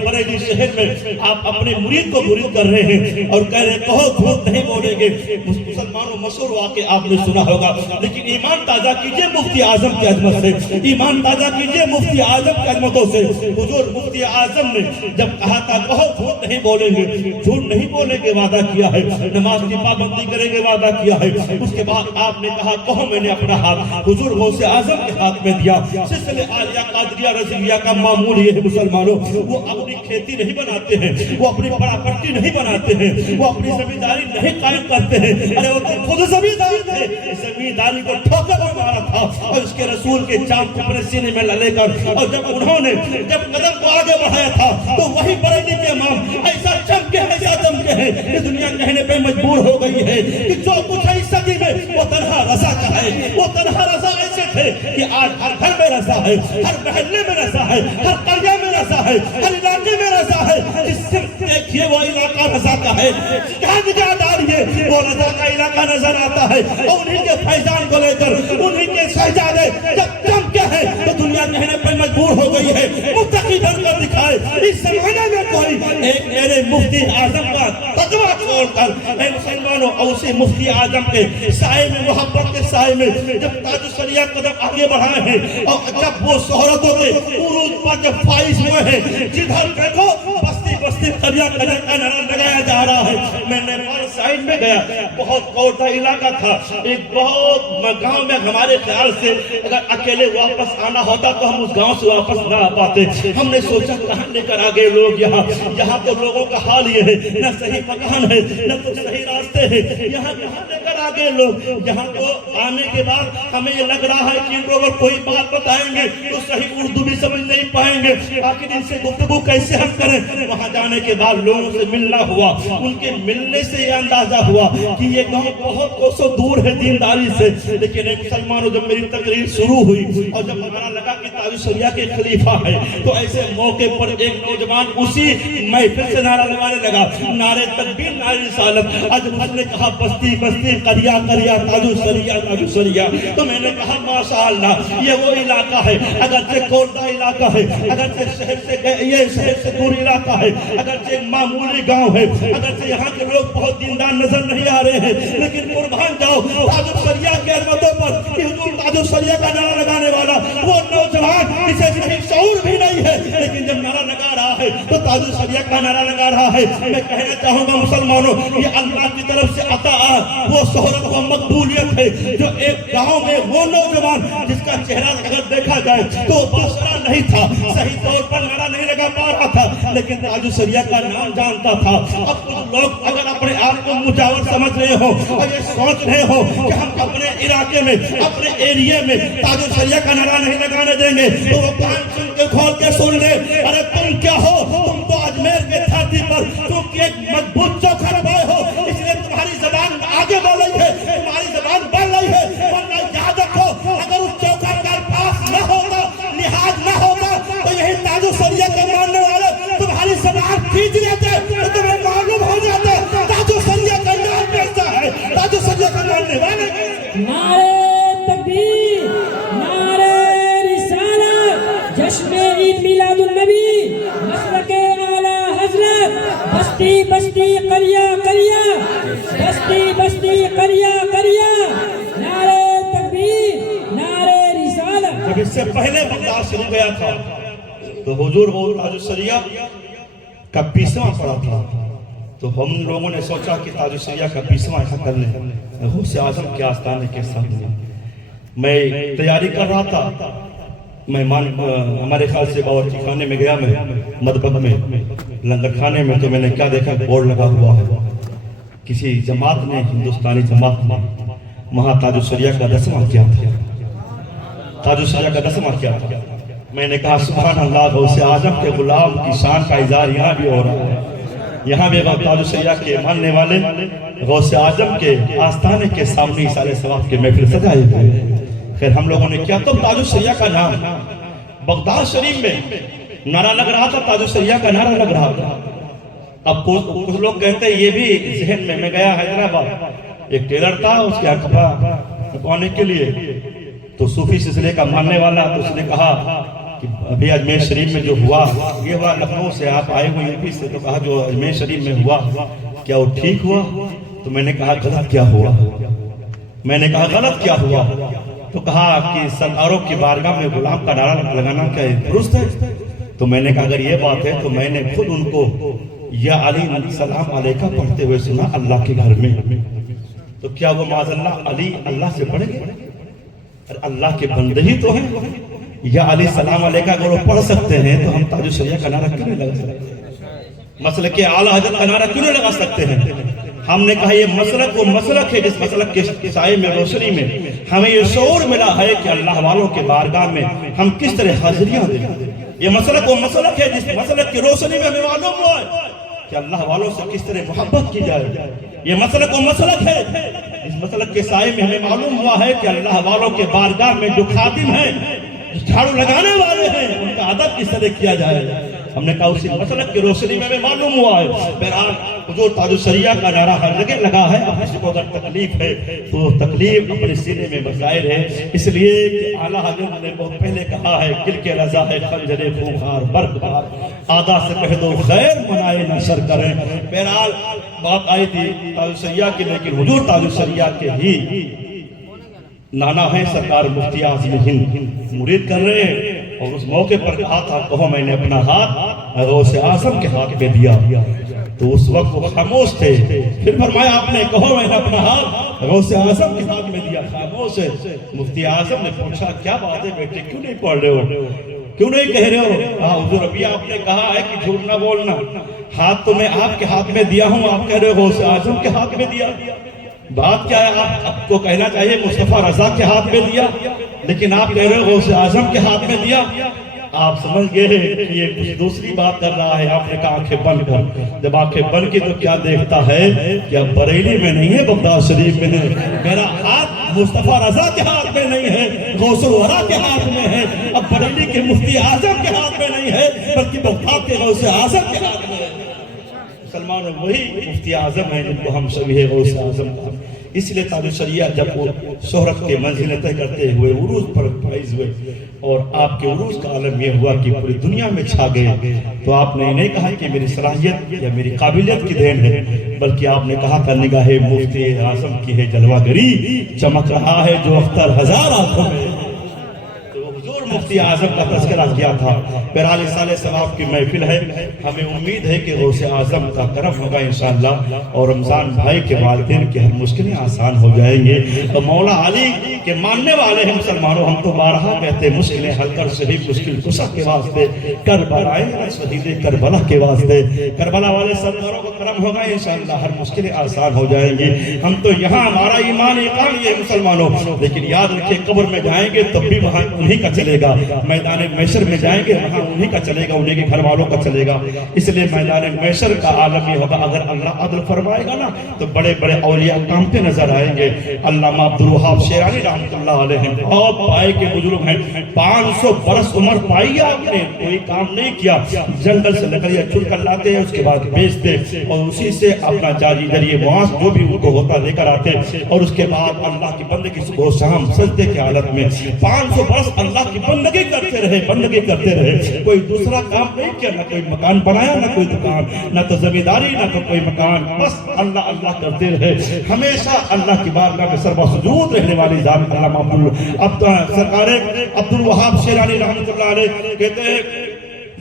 بریلی شہر میں آپ اپنے مرید کو مرید کر رہے ہیں اور کہہ رہے ہیں کہو جھوٹ نہیں بولیں گے۔ مسلمانوں مشہور واقعہ آپ نے سنا ہوگا، لیکن ایمان تازہ کیجئے مفتی اعظم کی عظمت سے، ایمان تازہ کیجئے مفتی اعظم کی عظمتوں سے۔ حضور مفتی اعظم نے جب کہا تھا کہو جھوٹ نہیں بولیں گے، جھوٹ نہیں بولیں گے وعدہ کیا ہے، نماز کی پابندی کریں گے وعدہ کیا ہے۔ اس کے بعد آپ نے کہا کہو میں نے اپنا ہاتھ حضور غوث اعظم کے ہاتھ میں دیا۔ سلسلے عالیہ قادریہ رضویہ کا معمول یہ ہے مسلمانوں، وہ اپنی کھیتی نہیں بناتے ہیں، وہ اپنی پراپرٹی نہیں بناتے ہیں، وہ اپنی زمینداری نہیں قائم کرتے ہیں۔ ارے وہ تو خود زمیندار تھے، زمینداری کو ٹھوکر میں مارا تھا اور اس کے رسول کے چاند کو اپنے سینے میں لے کر، اور جب انہوں نے جب قدم کو آگے بڑھایا تھا تو وہی بریلی کے امام ایسا چمکے ہیں کہ دنیا کہنے پہ مجبور ہو گئی ہے کہ جو کچھ ہے اس صدی میں وہ تنہا رضا کا ہے۔ وہ تنہا رضا ایسے تھے کہ آج ہر گھر میں رضا ہے، ہر محلے میں رضا ہے، ہر قرية میں رضا ہے، ہر علاقے میں رضا ہے۔ جس سے دیکھیے وہ علاقہ رضا کا ہے، جہاں نگاہ ڈالیے وہ رضا کا علاقہ نظر آتا ہے، اور انہی کے فیضان کو لے کر انہی کے شہزادے جب چمکے ہیں تو دنیا کہنے پہ مجبور ہو گئی ہے متقی بن کر دکھائے۔ اس زمانے میں کوئی ایک میرے مفتی اعظم کا تقویٰ چھوڑ کر اے مسلمانوں اسی مفتی اعظم کے سائے میں، محبت کے سائے میں جب تاج الشریعہ قدم آگے بڑھائے ہیں، اور جب وہ شہرتوں کے عروج پر جب فائز ہوئے ہیں، جدھر دیکھو بستی بستی قریہ قریہ کا نعرہ لگایا جا رہا ہے۔ میں نیپال سائڈ میں گیا، بہت کوٹا علاقہ تھا، ایک بہت گاؤں میں ہمارے خیال سے اگر اکیلے واپس آنا ہوتا تو ہم اس گاؤں سے واپس نہ آ پاتے۔ ہم نے سوچا کہاں لے کر آگے لوگ یہاں تو لوگوں کا حال یہ ہے، نہ صحیح مکان ہے نہ تو صحیح راستے ہیں، یہاں کہاں لے کر آگے لوگ۔ یہاں تو آنے کے بعد ہمیں یہ لگ رہا ہے کہ ان کو اگر کوئی بات بتائیں گے تو صحیح اردو بھی سمجھ نہیں پائیں گے، آخر ان سے گفتگو کیسے ہم کریں۔ وہاں جانے کے بعد لوگوں سے ملنا ہوا، ان کے ملنے سے یہ اندازہ ہوا کہ یہ گاؤں بہت کوسوں دور ہے دینداری سے۔ لیکن ایک مسلمانوں جب میری تقریر شروع ہوئی اور جب ہمارا لگا کہ تاج الشریعہ کے خلیفہ ہے تو ایسے موقع پر ایک نوجوان اسی محفل سے نعرہ لگانے لگا، نعرے تکبیر نعرے رسالت۔ آج اس نے کہا بستی بستی قریہ قریہ تاج الشریعہ تاج الشریعہ، تو میں نے کہا ماشاءاللہ یہ وہ علاقہ ہے، اگرچہ کوٹا علاقہ ہے، اگرچہ شہر سے دور علاقہ ہے، اگرچہ ایک معمولی گاؤں ہے، اگرچہ یہاں کے لوگ بہت دیندار نظر نہیں آ رہے ہیں، لیکن قربان جاؤ تاج الشریعہ کے عظمتوں پر کہ حضور تاج الشریعہ کا نعرہ لگانے والا وہ نوجوان جسے صحیح شعور بھی نہیں ہے، لیکن جب نعرہ لگا رہا ہے تو تاج الشریعہ کا نعرہ لگا رہا ہے۔ میں کہنا چاہوں گا مسلمانوں یہ اللہ کی طرف سے عطا وہ شہرت و مقبولیت ہے جو ایک گاؤں میں وہ نوجوان جس کا چہرہ اگر دیکھا جائے تو باشرہ نہیں تھا، صحیح طور پر نعرہ نہیں لگا پا رہا تھا، لیکن تاج الشریعہ کا نام جانتا تھا۔ اب کچھ لوگ اگر اپنے آپ کو مجاور سمجھ رہے ہو اور یہ سوچ رہے ہو کہ ہم اپنے علاقے میں اپنے ایریے میں تاج الشریعہ کا نعرہ نہیں لگانے دیں گے تو وہ کان سن کے کھول کے سن لے، ارے تم کیا ہو، تم تو اجمیر کے دھرتی پر کیونکہ ایک مضبوط چوکھٹ پائے ہو اس لیے تمہاری زبان آگے بڑھ رہی ہے، تمہاری زبان بڑھ رہی ہے، ورنہ یاد رکھو اگر اس چوکھٹ کا پاس نہ ہوگا لحاظ نہ ہوگا تو یہی تاج الشریعہ کے ماننے والے تمہاری زبان کھینچ لیتے تو تمہیں معلوم ہو جاتا تاج الشریعہ کا نام کیسا ہے، تاج الشریعہ کا ماننے والے۔ نعرے تکبیر، نعرے رسالت، جشن عید میلاد النبی، مسلک اعلیٰ حضرت، بستی بستی قریہ قریہ، بستی بستی قریہ قریہ، نعرے تکبیر، نعرے رسالت۔ جب اس سے پہلے بغداد شروع گیا تھا تو حضور وہ تاج الشریعہ کا 20واں پڑا تھا، تو ہم لوگوں نے سوچا کہ تاج الشریعہ کا 20واں ایسا کر لیں، غوث اعظم کے آستانے کے سامنے۔ میں تیاری کر رہا تھا، ہمارے خیال سے باورچی خانے میں گیا، میں مدبگ میں لنگر خانے میں، تو میں نے کیا دیکھا بورڈ لگا ہوا ہے، کسی جماعت نے، ہندوستانی جماعت نے وہاں تاج الشریعہ کا 10واں کیا تھا، تاج الشریعہ کا 10واں کیا تھا۔ میں نے کہا سبحان اللہ، غوث اعظم کے غلام کی شان کا اظہار یہاں بھی ہو رہا ہے، یہاں بھی تاج الشریعہ کے ماننے والے غوث اعظم کے آستانے کے سامنے ایثار ثواب کے محفل سجائے ہوئے. خیر ہم لوگوں نے کیا تو تاج الشریعہ کا نام بغداد شریف میں نعرہ لگ رہا تھا, تاج الشریعہ کا نعرہ لگ رہا تھا. اب کچھ لوگ کہتے ہیں یہ بھی ذہن میں گیا حیدرآباد, ایک ٹیلر تھا اس کے کپڑا پکوانے کے لیے, تو صوفی سلسلے کا ماننے والا, تو اس نے کہا کہ ابھی اجمیر شریف میں جو ہوا یہ ہوا, لکھنؤ سے آپ آئے ہوئے یو پی سے, تو کہا جو اجمیر شریف میں ہوا کیا وہ ٹھیک ہوا؟ تو میں نے کہا غلط کیا ہوا, میں نے کہا غلط کیا ہوا؟ تو کہا کہ سرکاروں کی بارگاہ میں غلام کا نعرہ لگانا کیا درست ہے؟ تو میں نے کہا اگر یہ بات ہے تو میں نے خود ان کو یا علی سلام علیکہ پڑھتے ہوئے سنا اللہ کے گھر میں, تو کیا وہ معاذ اللہ علی اللہ سے پڑھیں گے؟ اللہ کے بندے ہی تو ہیں. یا علی سلام علیکہ اگر وہ پڑھ سکتے ہیں تو ہم تاج الشریعہ کا نعرہ کیوں نہیں لگا سکتے؟ مسلک اعلیٰ حضرت کا نعرہ کیوں نہیں لگا سکتے ہیں؟ ہم نے کہا یہ مسلک وہ مسلک ہے جس مسلک کے سائے میں روشنی میں ہمیں یہ شعور ملا ہے کہ اللہ والوں کے بارگاہ میں ہم کس طرح حاضریاں دیں. یہ مسلک وہ مسلک ہے جس مسلک کی روشنی میں ہمیں معلوم ہوا ہے کہ اللہ والوں سے کس طرح محبت کی جائے. یہ مسلک وہ مسلک ہے اس مسلک کے سائے میں ہمیں معلوم ہوا ہے کہ اللہ والوں کے بارگاہ میں جو خادم ہیں, جو جھاڑو لگانے والے ہیں, ان کا ادب کس طرح کیا جائے. ہم نے کہا اسی مسلک کی روشنی میں ہمیں معلوم ہوا ہے. بہرحال حضور تاج الشریعہ کا نعرہ ہر جگہ لگا ہے. اب کسی کو اگر تکلیف ہے تو تکلیف اپنے سینے میں بظاہر ہے, اس لیے کہ اعلیٰ حضرت نے بہت پہلے کہا ہے کل کے رضا ہے خنجر خونخوار برق بار, آدھا سے کہہ دو خیر منائے نہ شر کریں. بہرحال بات آئی تھی تاج الشریعہ کی, لیکن حضور تاج الشریعہ کے ہی نانا ہیں سرکار مفتی اعظم ہند مرید کر رہے ہیں, اور اس موقع پر کہا تھا کہو میں نے اپنا ہاتھ غوث اعظم کے ہاتھ میں دیا, تو اس وقت وہ خاموش تھے. پھر فرمایا آپ نے کہو میں نے اپنا ہاتھ غوث اعظم کے ہاتھ میں دیا, خاموش ہے. مفتی اعظم نے پوچھا کیا بات ہے بیٹے, کیوں نہیں پڑھ رہے ہو, کیوں نہیں کہہ رہے ہو؟ کہا حضور ابھی آپ نے کہا ہے کہ جھوٹ نہ بولنا, ہاتھ تو میں آپ کے ہاتھ میں دیا ہوں, آپ کہہ رہے ہو غوث اعظم کے ہاتھ میں دیا. بات کیا ہے؟ آپ کو کہنا چاہیے مصطفیٰ رضا کے ہاتھ میں دیا, لیکن آپ کہہ رہے ہو غوث اعظم کے ہاتھ میں دیا. آپ سمجھ گئے کہ یہ کچھ دوسری بات کر رہا ہے. آپ نے کہا آنکھیں بند کر. جب آنکھیں بند کی تو کیا دیکھتا ہے کہ اب بریلی میں نہیں ہے, بغداد شریف میں ہے. میرا ہاتھ مصطفیٰ رضا کے ہاتھ میں نہیں ہے, غوث الورا کے ہاتھ میں ہے. اب بریلی کے مفتی اعظم کے ہاتھ میں نہیں ہے, بلکہ بغداد کے غوث اعظم کے ہاتھ میں ہے. مسلمانوں وہی مفتی اعظم ہیں جن کو ہم شبیہ غوث اعظم کا. اس لیے تاج الشریعہ جب وہ شہرت کے منزلیں طے کرتے ہوئے عروج پر فائز ہوئے اور آپ کے عروج کا عالم یہ ہوا کہ پوری دنیا میں چھا گئے, تو آپ نے نہیں کہا کہ میری صلاحیت یا میری قابلیت کی دین ہے, بلکہ آپ نے کہا کہ نگاہ مفتی اعظم کی ہے جلوہ گری, چمک رہا ہے جو اختر ہزار آنکھوں میں. مفتی اعظم کا تذکرہ کیا تھا. بہرحال سال ثواب کی محفل ہے, ہمیں امید ہے کہ غوث اعظم کا کرم ہوگا انشاءاللہ, اور رمضان بھائی کے والدین کی ہر مشکلیں آسان ہو جائیں گے. تو مولا علی کے ماننے والے ہیں مسلمانوں, ہم تو بارہا کہتے ہیں مشکلیں حل کر شہید مشکل کشا کے واسطے, کربلا شہید کربلا کے واسطے. کربلا والے سرداروں کو کرم ہوگا انشاءاللہ, ہر مشکلیں آسان ہو جائیں گی. ہم تو یہاں ہمارا ایمان یقین یہ مسلمانوں, لیکن یاد رکھیں قبر میں جائیں گے تب بھی وہاں انہی کا چلے گا, میدان محشر میں جائیں گے وہاں انہی کا چلے گا, انہی کے گھر والوں کا چلے گا. اس لیے میدان محشر کا عالم یہ ہوگا, اگر اللہ عدل فرمائے گا نا تو بڑے بڑے اولیاء کامتے نظر آئیں گے. علامہ عبدالوہاب شیرانی رحمۃ اللہ علیہ ہیں, بہت پائے کے بزرگ ہیں, 500 برس عمر پائی آپ نے, کوئی کام نہیں کیا, جنگل سے لکڑیاں چن کر لاتے ہیں, اس کے بعد بیچتے اور اسی سے اپنا جاری ذریعے معاش جو بھی ان کو ہوتا لے کر آتے, اور اس کے بعد اللہ کی بندگی صبح و شام سجدے کی حالت میں 500 برس اللہ کی بندگی کرتے رہے, بندگی کرتے رہے. کوئی دوسرا کام نہیں کیا, نہ کوئی مکان بنایا, نہ کوئی دکان, نہ تو زمینداری, نہ تو کوئی مکان, بس اللہ اللہ کرتے رہے. ہمیشہ اللہ کی بارگاہ میں سربا سجود رہنے والی ذات علامہ سرکار عبدالوہاب شیرانی رحمۃ اللہ علیہ کہتے ہیں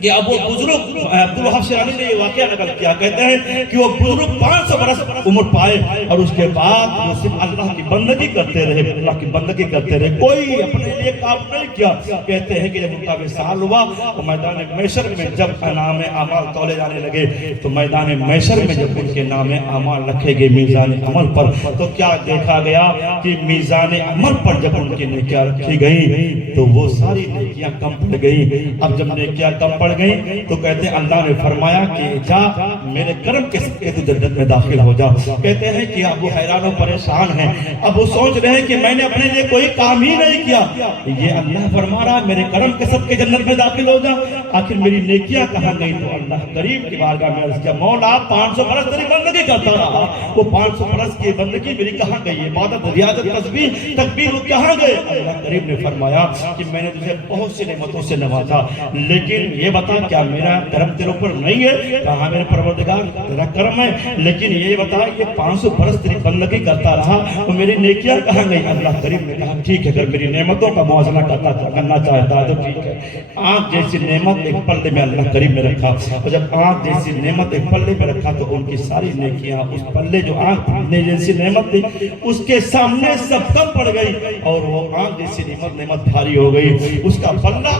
کہ اب وہ بزرگ عبدالوہاب شیرانی نے یہ واقعہ نقل کیا, کہتے ہیں کہ وہ بزرگ 500 برس عمر پائے اور اس کے بعد وہ صرف اللہ کی بندگی کرتے رہے, اللہ کی بندگی کرتے رہے, کوئی اپنے لیے کام نہیں کیا. کہتے ہیں کہ جب ان کا وصال ہوا تو میدان محشر میں جب نام اعمال تولے جانے لگے, تو میدان محشر میں جب ان کے نام اعمال رکھے گئے میزان عمل پر, تو کیا دیکھا گیا کہ میزان عمل پر جب ان کی نیکیاں رکھی گئیں تو وہ ساری نیکیاں کم پڑ گئیں. اب جب نیکیاں کم پڑ پڑ گئی تو کہتے ہیں اللہ نے فرمایا کہ جا میرے کرم کے صدقے تو جنت میں داخل ہو جا. کہتے ہیں کہ ابو حیران و پریشان ہیں. اب وہ سوچ رہے ہیں کہ میں نے اپنے لیے کوئی کام ہی نہیں کیا, یہ اللہ فرما رہا میرے کرم کے صدقے جنت میں داخل ہو جا, آخر میری نیکیاں کہاں گئی؟ تو اللہ کریم کی بارگاہ میں عرض کیا مولا 500 برس تیری بندگی کرتا رہا, وہ 500 برس کی بندگی میری کہاں گئی؟ عبادت ریاضت تسبیح تکبیر وہ کہاں گئے؟ اللہ کریم نے فرمایا کہ میں نے تجھے بہت سی نعمتوں سے نوازا, لیکن یہ بتا کیا میرا کرم تیرے اوپر نہیں ہے؟ کہاں میرے پروردگار تیرا کرم ہے, لیکن یہ بتا یہ 500 برس تیری بندگی کرتا رہا وہ میری نیکیاں کہاں گئی؟ اللہ کریم نے کہا ٹھیک ہے, اگر میری نعمتوں کا موازنہ کرنا چاہتا ہے تو ٹھیک ہے. آنکھ جیسی نعمت ایک پلے میں اللہ کریم نے رکھا, اور جب آنکھ جیسی نعمت ایک پلے میں رکھا تو ان کی ساری نیکیاں اس پلے جو آنکھ جیسی نعمت تھی اس کے سامنے سب کم پڑ گئی, اور وہ آنکھ جیسی نعمت بھاری ہو گئی. اس کا پلہ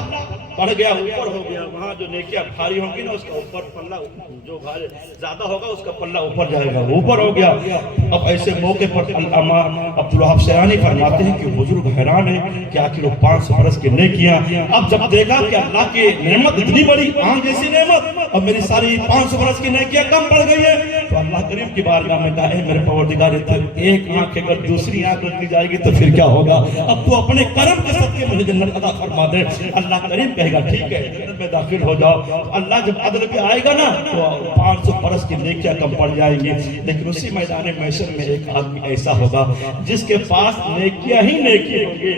بڑھ گیا, اوپر ہو گیا. وہاں جو نیکیاں بھاری ہوں گی نا اس کا اوپر پلہ جو زیادہ ہوگا اس کا پلہ اوپر جائے گا, اوپر ہو گیا. اب ایسے موقع پر علامہ عبدالوہاب سیانی فرماتے ہیں کہ بزرگ حیران ہے کہ آخر وہ 500 برس کی نیکیاں, اب جب دیکھا کہ اللہ کی نعمت اتنی بڑی, آنکھ جیسی نعمت, اور میری ساری 500 برس کی نیکیاں کم پڑ گئی ہے, تو اللہ کریم کی بارگاہ میں کہا اے میرے پروردگار ایک آنکھ اگر دوسری آنکھ رکھ دی جائے گی تو پھر کیا ہوگا؟ اب تو اپنے کرم کے صدقے مجھے جنت عطا فرما دے. اللہ کریم کہے گا ٹھیک ہے جنت میں داخل ہو جاؤ. اللہ جب عدل پہ آئے گا نا تو 500 برس کی نیکیاں کم پڑ جائیں گی, لیکن اسی میدان محشر میں ایک آدمی ایسا ہوگا جس کے پاس نیکیاں ہی نیکی ہوں گی,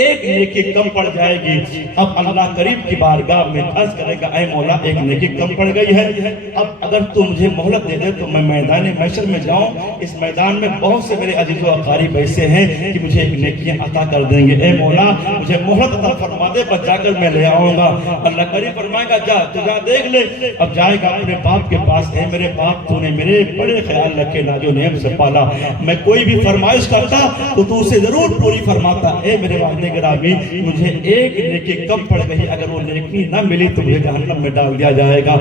ایک نیکی کم پڑ جائے گی. اب اللہ کریم کی بارگاہ میں عرض کرے گا اے مولا ایک نیکی کم پڑ گئی ہے, اب اگر تو مجھے مہلت دے دے تو میں میدان محشر میں جاؤں, اس میدان میں بہت سے میرے عزیز و اقارب ایسے ہیں کہ مجھے ایک نیکیاں عطا کر دیں گے, اے مولا مجھے مہلت عطا فرما دے بس جا کر میں لے آؤں گا. اللہ کریم فرمائے گا جا تو جا دیکھ لے. اب جائے گا اپنے باپ کے پاس, اے میرے باپ تو نے میرے بڑے خیال رکھے ناجو نعم سے پالا, میں کوئی بھی فرمائش کرتا تو تو اسے ضرور پوری فرماتا. اے میرے والد گرامی مجھے ایک نیکی کم پڑ گئی, اگر وہ نیکی نہ ملی تو مجھے جہنم میں ڈال دیا جائے گا.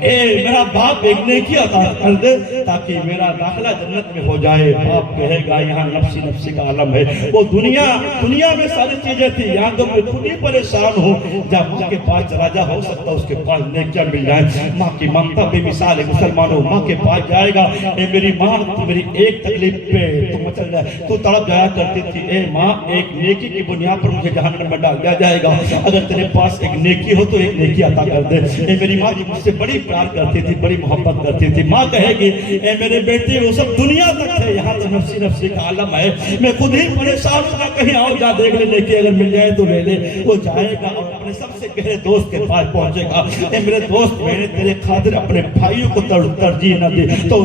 اے میرا باپ ایک نیکی عطا کر دے تاکہ میرا داخلہ جنت میں ہو جائے. باپ کہے گا یہاں نفسی نفسی کا عالم ہے, وہ دنیا میں ساری چیزیں تھی, یہاں تو میں خود ہی پریشان ہوں. جب ماں کے پاس چلا جا, ہو سکتا اس کے پاس نیکیاں مل جائیں. ماں کی ممتا بے مثال ہے مسلمانوں, ماں کے پاس جائے گا اے میری ماں تو میری ایک تکلیف پہ تو مچل جائے, تو تڑپ جایا کرتی تھی, اے ماں ایک نیکی کی بنیاد پر مجھے جہنم میں ڈال دیا جائے گا, اگر تیرے پاس ایک نیکی ہو تو ایک نیکی عطا کر دے. اے میری ماں جو مجھ سے بڑی پیار کرتی تھی, بڑی محبت کرتی تھی, ماں کہے گی اے میرے بیٹے وہ سب دنیا تک تھے, یہاں تو نفسی نفسی کا عالم ہے, میں خود ہی پریشان ہوں, کہیں آؤ جا دیکھ لے نیکی اگر مل جائے تو لے لے. وہ جائے گا اور اپنے سب سے گہرے دوست کے پاس پہنچے گا, اے میرے دوست میں نے تیرے خاطر اپنے بھائیوں کو ترجیح نہ دی تو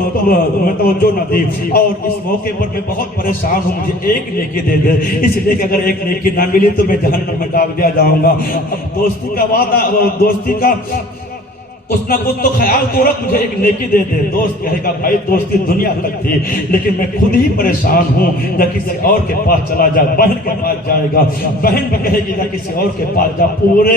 میں توجہ نہ دی, اور اس موقع پر میں بہت پریشان ہوں, مجھے ایک نیکی دے دے, اس لیے کہ اگر ایک نیکی نہ ملی تو میں جہنم میں ڈال دیا جاؤں گا. اب دوستی کا وعدہ, دوستی کا اس نہ کچھ تو خیال تو رکھ, مجھے ایک نیکی دے دے. دوست کہے گا بھائی دوستی دنیا تک تھی لیکن میں خود ہی پریشان ہوں, یا کسی اور کے پاس چلا جا. بہن کے پاس جائے گا, بہن بھی کہے گی یا کسی اور کے پاس جا. پورے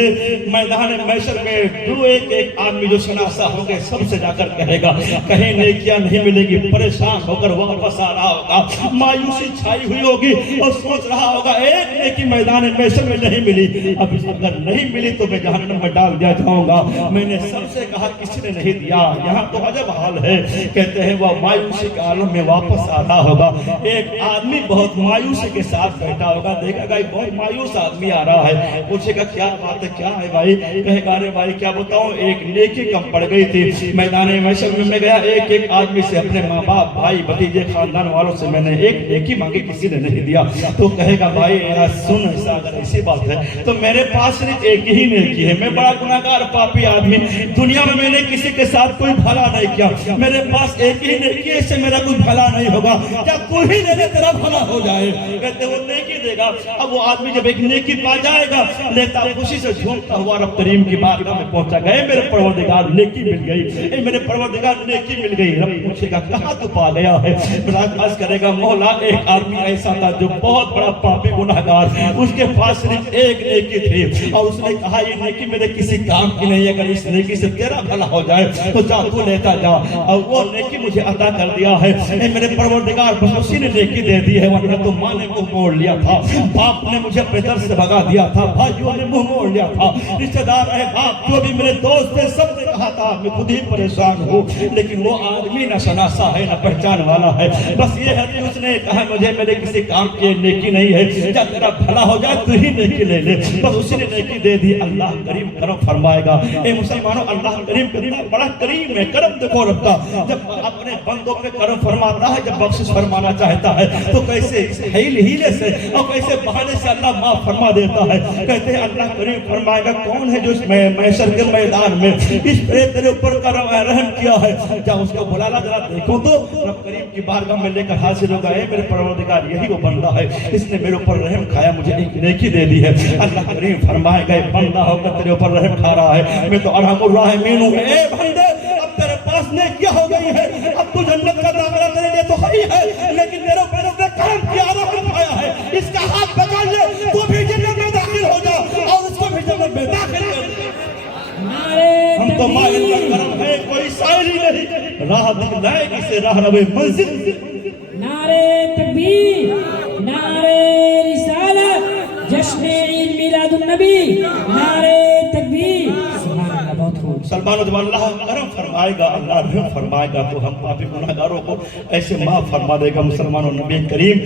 میدان محشر میں دو ایک آدمی جو شناسا ہوں گے سب سے جا کر کہے گا کہیں نیکیاں نہیں ملے گی, پریشان ہو کر واپس آ رہا ہوگا, مایوسی چھائی ہوئی ہوگی اور سوچ رہا ہوگا ایک نیکی میدان محشر میں نہیں ملی, اب اگر نہیں ملی تو میں جہنم میں ڈال دیا جاؤں گا. میں نے سب سے کہا کسی نے نہیں دیا. یہاں تو عجب حال ہے, کہتے ہیں وہ مایوسی کے عالم میں واپس آتا ہوگا. ایک آدمی بہت مایوسی کے ساتھ بیٹھا ہوگا, دیکھا گا بہت مایوس آدمی آ رہا ہے, پوچھے گا کیا بات ہے, کیا ہے بھائی؟ کہے گا ارے بھائی کیا بتاؤں, ایک نیکی کم پڑ گئی تھی میدان محشر میں گیا, ایک آدمی سے اپنے ماں باپ بھائی بھتیجے خاندان والوں سے میں نے ایک نیکی مانگی, کسی نے نہیں دیا. تو کہے گا بھائی سن, ایسا اگر ایسی بات ہے تو میرے پاس صرف ایک ہی نیکی ہے, میں بڑا گناہگار پاپی آدمی, دنیا میں نے کسی کے ساتھ کوئی بھلا نہیں کیا, میرے پاس ایک ہی نیکی ہے, اس سے میرا کوئی بھلا نہیں ہوگا, کیا کوئی ہی لے تیرا بھلا ہو جائے؟ کہتے وہ نیکی دے گا. اب وہ آدمی جب ایک نیکی پا جائے گا لیتا خوشی سے جھومتا ہوا رب کریم کی بارگاہ میں پہنچا گئے, میرے پروردگار نیکی مل گئی, اے میرے پروردگار نیکی مل گئی. رب پوچھے گا کہاں تو پا گیا ہے؟ عرض کرے گا مولا ایک آدمی ایسا تھا جو بہت بڑا پاپی گناہگار, اس کے پاس صرف ایک نیکی تھی, اور اس نے کہا یہ نیکی میرے کسی کام کی نہیں, اگر اس نیکی سے تیرا بھلا ہو جائے تو جا تو لیتا جا، اور وہ نیکی مجھے عطا کر دیا ہے اے میرے پروردگار، بس اسی نے نیکی دے دی ہے، ورنہ تو ماں نے منہ موڑ لیا تھا، باپ نے مجھے اپنے در سے بھگا دیا تھا، بھائیوں نے منہ موڑ لیا تھا، رشتہ دار اے باپ جو بھی میرے دوست تھے سب نے کہا تھا میں خود ہی پریشان ہوں، لیکن وہ آدمی نہ شناسا ہے نہ پہچان والا ہے، بس یہ ہے کہ اس نے کہا مجھے میرے کسی کام کی نیکی نہیں ہے، جب تیرا بھلا ہو جائے تو ہی نیکی لے لے، بس اسی نے نیکی دے دی۔ اللہ کریم کرم فرمائے گا۔ اے مسلمانوں، اللہ کریم کتنا بڑا کریم ہے، کرم دیکھو رب کا، جب اپنے بندوں پہ کرم فرماتا ہے، جب بخشش فرمانا چاہتا ہے تو کیسے ہیلے سے اور کیسے بہانے سے اللہ معاف فرما دیتا ہے۔ کہتے ہیں اللہ کریم فرمائے گا کون ہے جو اس محشر کے میدان میں اس پہ تیرے اوپر کرم رحم کیا ہے، جب اس کو بلالا ذرا دیکھو تو رب کریم کی بارگاہ میں لے کر حاضر ہوگا، اے میرے پروردگار یہی وہ بندہ ہے، اس نے میرے اوپر رحم کھایا، مجھے ایک نیکی دے دی ہے۔ اللہ کریم فرمائے گا ایک بندہ ہو کر تیرے اوپر رحم کھا رہا ہے، میں تو ارحم الراحمین ہوں، اے بندے اب تیرے پاس نیکیاں ہو گئی ہے، اب تو جنت کا داخلہ تیرے لیے تو ہی ہے، لیکن میرے اوپر نے کرم کیا، رحم کھایا ہے، اس کا ہاتھ پکڑ لے تو بھی جنت میں داخل ہو جا اور اس کو بھی جنت میں داخل کر دے۔ ہم تو مالک کا کرم ہے، کوئی سائل ہی نہیں، راہ دکھلائے گی سے راہ روے منزل۔ نعرے تکبیر، نعرے رسالت، جشن عید میلاد النبی، نعرے تکبیر، سبحان اللہ، بہت خوب۔ مسلمانوں جب اللہ کرم فرمائے گا، اللہ رحم فرمائے گا تو ہم پاپی گناہگاروں کو ایسے معاف فرما دے گا۔ مسلمانوں نبی کریم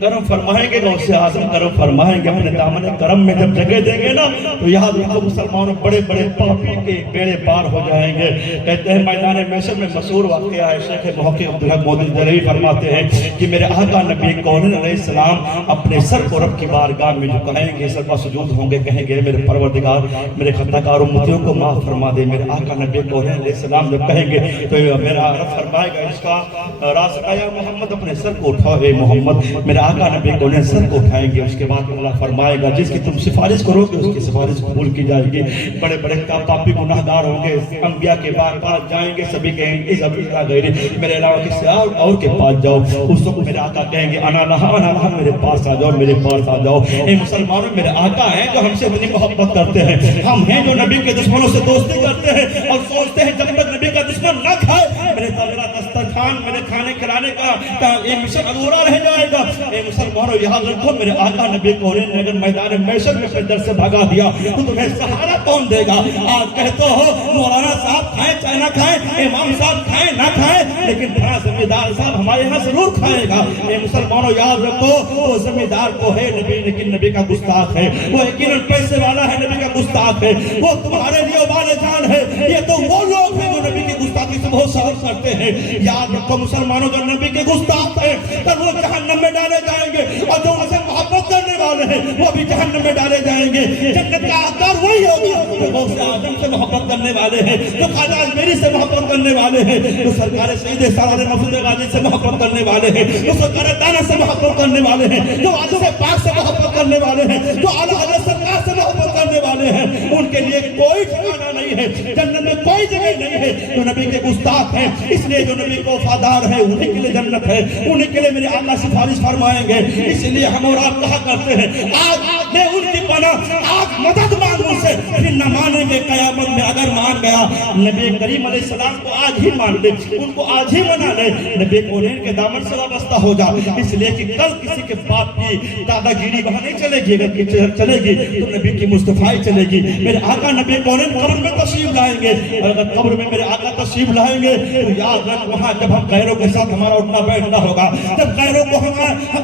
کرم فرمائیں گے، غوث اعظم کرم فرمائیں گے، اپنے دامن کرم میں جب جگہ دیں گے نا تو یاد رکھو مسلمانوں بڑے بڑے پاپی کے بیڑے پار ہو جائیں گے۔ کہتے ہیں میدان محشر میں مشہور واقعہ ہے، شیخ محقق عبدالحق مودودی دہلوی فرماتے ہیں کہ میرے آقا نبی کون علیہ السلام اپنے سر کو رب کی بارگاہ میں جھکائیں گے، سر پر سجود ہوں گے، کہیں گے میرے پروردگار میرے خطا کار امتیوں کو معاف فرما دے۔ میرے آقا نبی کون علیہ السلام جب کہیں گے تو میرا رب فرمائے گا اس کا راستہ یا محمد اپنے سر کو اٹھاؤ، اے محمد میرے آقا نبی کون سر کو اٹھائیں گے۔ اس کے بعد اللہ فرمائے گا جس کی تم سفارش کرو گے اس کی سفارش قبول کی جائے گی۔ بڑے بڑے پاپی گناہگار ہوں گے، انبیاء کے پاس جائیں گے، سبھی کہیں گے سبھی غیر میرے علاوہ کسی اور کے پاس جاؤ، اس وقت میرے آقا کہیں گے انا لہا میرے پاس آ جاؤ، میرے پاس آ جاؤ۔ اے مسلمانوں میرے آقا ہیں جو ہم سے اتنی محبت کرتے ہیں، ہم ہیں جو نبی کے دشمنوں سے دوستی کرتے ہیں اور سوچتے ہیں جب تک نبی کا دشمن نہ کھائے میرے تغرا دسترخوان میرے کھانے کھلانے کا یہ مشن ادھورا رہ جائے گا۔ اے مسلمانوں یاد رکھو میرے آقا نبی کونین نے اگر میدان محشر میں در سے بھگا دیا تو تمہیں سہارا کون دے گا؟ آج کہتے ہو مولانا صاحب کھائیں چاہے نہ کھائیں، امام صاحب کھائیں نہ کھائیں، لیکن بڑا ذمہ دار صاحب ہمارے یہاں ضرور کھائے گا۔ اے مسلمانوں یاد رکھو وہ ذمہ دار تو ہے نبی، لیکن نبی کا گستاخ ہے، وہ یقیناً پیسے والا ہے، نبی کا گستاخ ہے، وہ تمہارے لیے والے جان ہے، یہ تو وہ لوگ ہیں جو نبی کی گستاخی سے بہت صبر کرتے ہیں۔ یاد رکھو مسلمانوں جو نبی کے گستاخ ہیں تب وہ جہنم میں ڈالے جائیں گے، اور جو ان سے محبت کرنے والے ہیں وہ بھی جہنم میں ڈالے جائیں گے۔ جنت کا حقدار وہی ہوگا جو غوث اعظم سے محبت کرنے والے ہیں، جو خواجہ اجمیری سے محبت کرنے والے ہیں، جو سرکار سید سالار محمود غازی سے محبت کرنے والے ہیں، جو سرکار دانا سے محبت کرنے والے ہیں، جو عالم پاک سے محبت کرنے والے ہیں، جو اعلیٰ حضرت سرکار سے محبت کرنے والے ہیں، ان کے لیے کوئی ٹھکانہ نہیں ہے، جنت میں کوئی جگہ نہیں ہے۔ جو نبی کے گستاخ ہیں اس لیے جو نبی کو وفادار ہے انہیں کے لیے جنت ہے، انہیں کے لیے میرے اللہ سفارش فرمائیں گے۔ اس لیے ہم اور آپ کہا کرتے ہیں آج میں ان کی پناہ، آج مدد مانگ ان سے، پھر نہ مانیں گے قیامت میں، اگر مان گیا نبی کریم علیہ السلام کو آج ہی مان لے، ان کو آج ہی منا لے، نبی کونین کے دامن سے وابستہ ہو جا، اس لیے کہ کل کسی کے باپ کی دادا گیری وہاں نہیں چلے گی، اگر چلے گی تو نبی کی مصطفیٰ چلے گی۔ میرے آقا نبی کونین قبر میں تشریف لائیں گے، اور اگر قبر میں میرے آقا تشریف لائیں گے تو یاد رکھ وہاں جب ہم غیروں کے ساتھ ہمارا اٹھنا بیٹھنا ہوگا، جب غیروں کو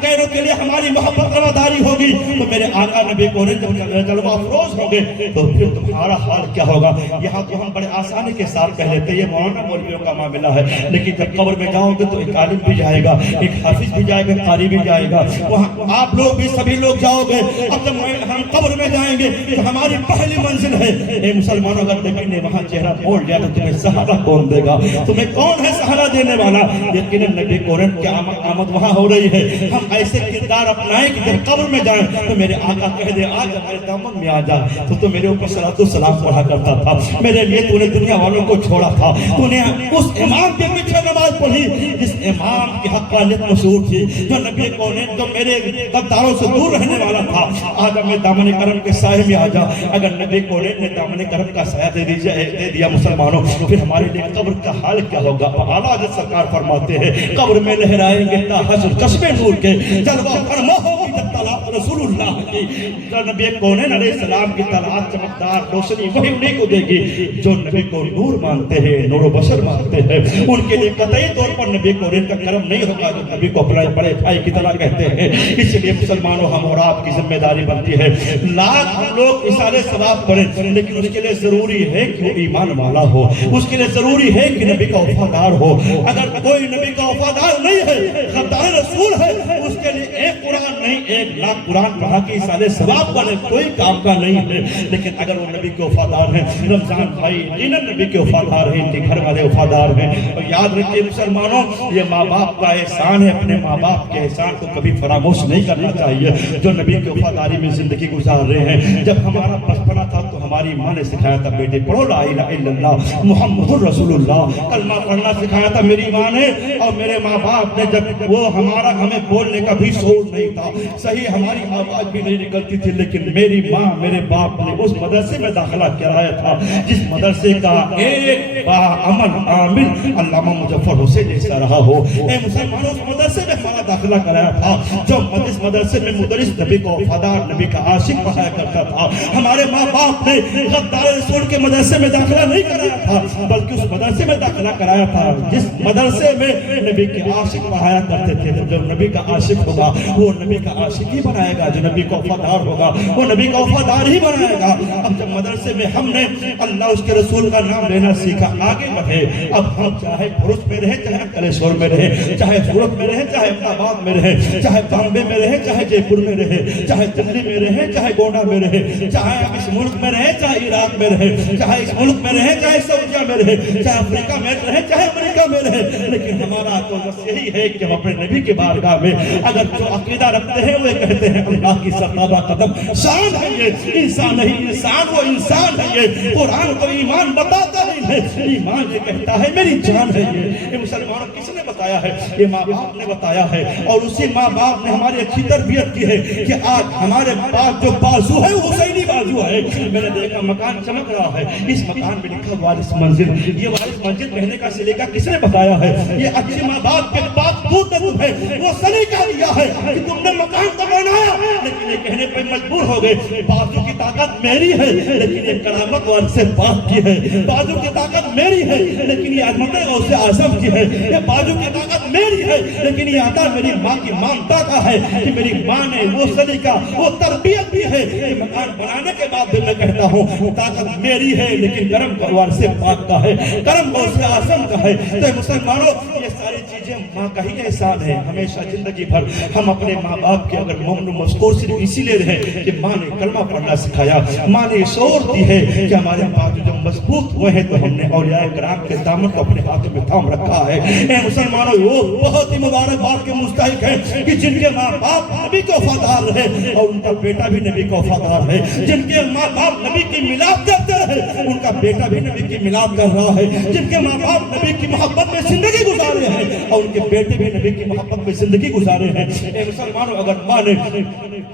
غیروں کے لیے ہماری محبت رواداری ہوگی تو میرے آقا نبی کونین جب جلوہ افروز ہوں گے تو پھر تمہارا حال کیا ہوگا؟ یہاں تو ہم بڑے آسانی کے ساتھ کہہ لیتے یہ مولانا مولویوں کا معاملہ ہے، لیکن جب قبر میں جاؤ گے تو ایک عالم بھی جائے گا، ایک حافظ بھی جائے گا، قاری بھی جائے گا، وہاں آپ لوگ بھی سبھی لوگ جاؤ گے۔ اب جب ہم قبر میں جائیں گے تو ہماری پہلی منزل ہے، اے مسلمانوں اگر نبی نے وہاں چہرہ موڑ لیا تو تمہیں سہارا کون دے گا؟ تمہیں کون ہے سہارا دینے والا؟ یقیناً نبی کونین کی آمد وہاں ہو رہی ہے۔ ہم ایسے کردار اپنائیں کہ جب قبر میں جائیں تو میرے آقا کہہ دے آج ہمارے دامن میں آ جا، تو میرے اوپر صلاۃ السلام پڑھا کرتا تھا، میرے لیے تو نے دنیا والوں کو چھوڑا تھا، تو نے اس امام کے پیچھے نماز پڑھی جس امام کی حقانیت مشہور تھی، جو نبی کونین جو میرے غداروں سے دور رہنے والا تھا، آج ہمیں دامن کرم کے سائے میں آ جا۔ اگر نبی کونین نے دامن کرم کا سایہ دے دیا مسلمانوں، پھر ہمارے لیے قبر کا حال کیا ہوگا؟ اعلیٰ حضرت سرکار فرماتے ہیں قبر میں لہرائیں گے تا حشر قصب نور کے، جلوہ فرما ہوگی جب طلعت رسول اللہ کی۔ جو نبی کونین علیہ السلام کی طلعت چمکدار روشنی وہی انہیں کو دے گی جو نبی کو نور مانتے ہیں، نور و بشر مانتے ہیں۔ ان کے لیے قطعی طور پر نبی کونین کا کرم نہیں ہوگا جو نبی کو اپنے بڑے بھائی کی طرح کہتے ہیں۔ اس لیے مسلمانوں ہم اور آپ کی ذمہ داری بنتی ہے، لاکھ ہم لوگ اثارے ثواب کریں، لیکن اس کے لیے ضروری ہے کہ وہ ایمان والا ہو، اس کے لیے ضروری ہے کہ نبی کا وفادار ہو۔ اگر کوئی نبی کا وفادار نہیں ہے، غدار رسول ہے، اس کے لیے ایک قرآن نہیں 1,00,000 قرآن پڑھا کے اثارے ثواب کرے کوئی کام کا نہیں ہے۔ لیکن اگر وہ نبی کے وفادار ہیں، رمضان بھائی یقیناً نبی کے وفادار ہیں، ان کے گھر والے وفادار ہیں۔ اور یاد رکھیے مسلمانوں، یہ ماں باپ کا احسان ہے، اپنے ماں باپ کے احسان کو کبھی فراموش نہیں کرنا چاہیے، جو نبی کی وفاداری میں زندگی گزار رہے ہیں۔ جب ہمارا بچپنا تھا تو ہماری ماں نے سکھایا تھا بیٹے پڑھو لا الہ الا اللہ محمد الرسول اللہ، کلمہ پڑھنا سکھایا تھا میری ماں نے اور میرے ماں باپ نے۔ جب وہ ہمیں بولنے کا بھی شعور نہیں تھا، صحیح ہماری آواز بھی نہیں نکلتی تھی، لیکن میری ماں میرے باپ نے اس مدرسے میں داخلہ کرایا تھا جس مدرسے کا ایک باعمل عامل علامہ مظفر حسین جیسا رہا ہو۔ اے مسلمانوں، اس مدرسے میں ہمارا داخلہ کرایا تھا جو اس مدرسے میں مدرس نبی کو وفادار، نبی کا عاشق پڑھایا کرتا تھا۔ ہمارے ماں باپ نے غدار رسول کے مدرسے میں داخلہ نہیں کرایا تھا، بلکہ اس مدرسے میں داخلہ کرایا تھا جس مدرسے میں نبی کے عاشق پڑھایا کرتے تھے۔ جو نبی کا عاشق ہوگا وہ نبی کا عاشق ہی بنائے گا، جو نبی کا وفادار ہوگا وہ نبی کا وفادار ہی بنائے گا۔ اب جب مدرسے میں ہم نے اللہ اس کے رسول کا نام لینا سیکھا، آگے بڑھے، اب ہم چاہے بھروچ میں رہے، چاہے کلیشور میں رہے، چاہے سورت میں رہے، چاہے احمد آباد میں رہے، چاہے بامبے میں رہے، چاہے جے پور میں رہے، چاہے دلی میں رہے، چاہے گونڈا میں رہے، چاہے اس ملک میں رہے، چاہے عراق میں رہے، چاہے اس ملک میں رہے، چاہے سعودیہ میں رہے، چاہے افریقہ میں رہے، چاہے امریکہ میں رہے، لیکن ہمارا تو بس یہی ہے کہ ہم اپنے نبی کے بارگاہ میں اگر جو عقیدہ رکھتے ہیں وہ کہتے ہیں اللہ کی سرتابہ قدم شان ہے، یہ انسان نہیں، انسان وہ انسان ہے، یہ قرآن کو ایمان بتاتا نہیں ہے، ایمان یہ کہتا ہے میری جان ہے۔ یہ مسلمانوں کس نے بتایا ہے؟ یہ ماں باپ نے بتایا ہے، اور اسی ماں باپ نے ہماری اچھی تربیت کی ہے کہ آج ہمارے پاس جو بازو ہے وہ حسینی بازو ہے۔ میں نے دیکھا مکان چمک رہا ہے، اس مکان میں لکھا وارث منزل، یہ وارث منزل کہنے کا سلیقہ کس نے بتایا ہے؟ یہ اچھے ماں باپ کے پاس دودھ ہے، وہ سلیقہ دیا ہے کہ تم نے مکان تو بنایا، لیکن یہ کہنے پہ مجبور ہو گئے بازو کی طاقت میری ہے، لیکن یہ کرامت وارث پاک کی ہے۔ بازو کی طاقت میری ہے، لیکن یہ عظمت غوث اعظم کی ہے۔ یہ بازو کی طاقت میری ہے، لیکن یہ عطا میری ماں کی مامتا کا ہے کہ میری ماں نے وہ سلیقہ، وہ تربیت بھی ہے کہ مکان بنانے کے بعد بھی میں کہتا ہوں طاقت میری ہے، لیکن کرم وارث پاک کا ہے، کرم غوث اعظم کا ہے۔ تو مسلمانوں، یہ ساری چیزیں ماں کا ہی احسان ہے۔ ہمیشہ زندگی بھر ہم اپنے ماں باپ کے اگر ممن و مذکور صرف اسی لیے رہے کہ ماں نے کلمہ پڑھنا سکھایا، ماں نے شعور دی ہے کہ ہمارے پاس جو مضبوط ہوئے ہیں تو ہم نے اولیاء کرام کے دامن کو اپنے ہاتھوں میں تھام رکھا ہے۔ اے مسلمانوں، وہ بہت ہی مبارک بات کے مستحق ہیں کہ جن کے ماں باپ نبی کو وفادار رہے اور ان کا بیٹا بھی نبی کو وفادار ہے، جن کے ماں باپ نبی کی میلاد کرتے رہے ان کا بیٹا بھی نبی کی میلاد کر رہا ہے، جن کے ماں باپ نبی کی محبت میں زندگی گزارے ہیں اور ان کے بیٹے بھی نبی کی محبت میں زندگی گزارے ہیں۔ اے مسلمانوں، اگر ماں نے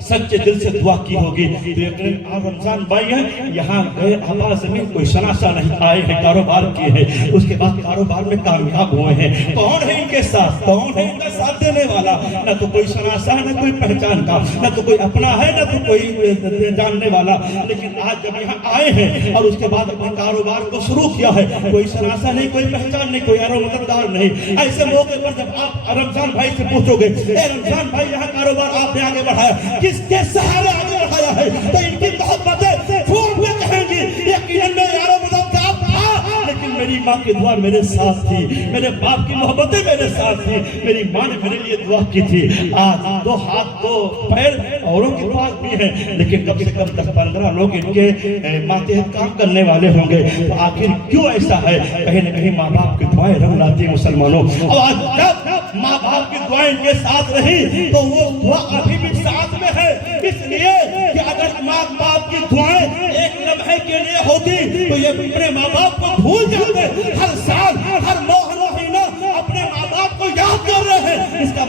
سچے دل سے دعا کی ہوگی تو یقین آپ رمضان بھائی ہیں، یہاں گئے آبا زمین کوئی شناسہ نہیں، آئے ہیں کاروبار کیے ہیں، اس کے بعد کاروبار میں کامیاب ہوئے ہیں۔ کون ہے ان کے ساتھ؟ کون ہے ان کا ساتھ دینے والا؟ نہ تو کوئی شناسہ ہے، نہ کوئی پہچان کا، نہ تو کوئی اپنا ہے، نہ تو کوئی جاننے والا، لیکن آج جب یہاں آئے ہیں اور اس کے بعد اپنے کاروبار کو شروع کیا ہے، کوئی شناسہ نہیں، کوئی پہچان نہیں، کوئی ارو مددگار نہیں۔ ایسے موقع پر جب آپ رمضان بھائی سے پوچھو گے اے رمضان بھائی یہاں کاروبار آپ نے آگے بڑھایا، کس کے سہارے آگے بڑھایا ہے، تو ان کی محبتیں پھوٹ میں کہیں گی یقیناً میں یارو مددگار تھا، لیکن میری ماں کی دعا میرے ساتھ تھی، میرے باپ کی محبتیں میرے ساتھ تھی، میری ماں نے میرے لیے دعا کی تھی۔ آج دو ہاتھ دو پیر اوروں کے پاس بھی ہیں، لیکن کم سے کم 10-15 لوگ ان کے ماتحت کام کرنے والے ہوں گے، تو آخر کیوں ایسا ہے؟ کہیں نہ کہیں ماں باپ کی دعائیں رنگ لاتی ہیں مسلمانوں۔ اور آج جب ماں باپ کی دعائیں ان کے ساتھ رہی تو وہ دعا ابھی بھی ساتھ میں ہے، اس لیے کہ اگر ماں باپ کی دعائیں ایک لمحے کے لیے ہوتی تو یہ اپنے ماں باپ کو بھول جاتے، ہر سال ہر مہینہ اپنے ماں باپ کو یاد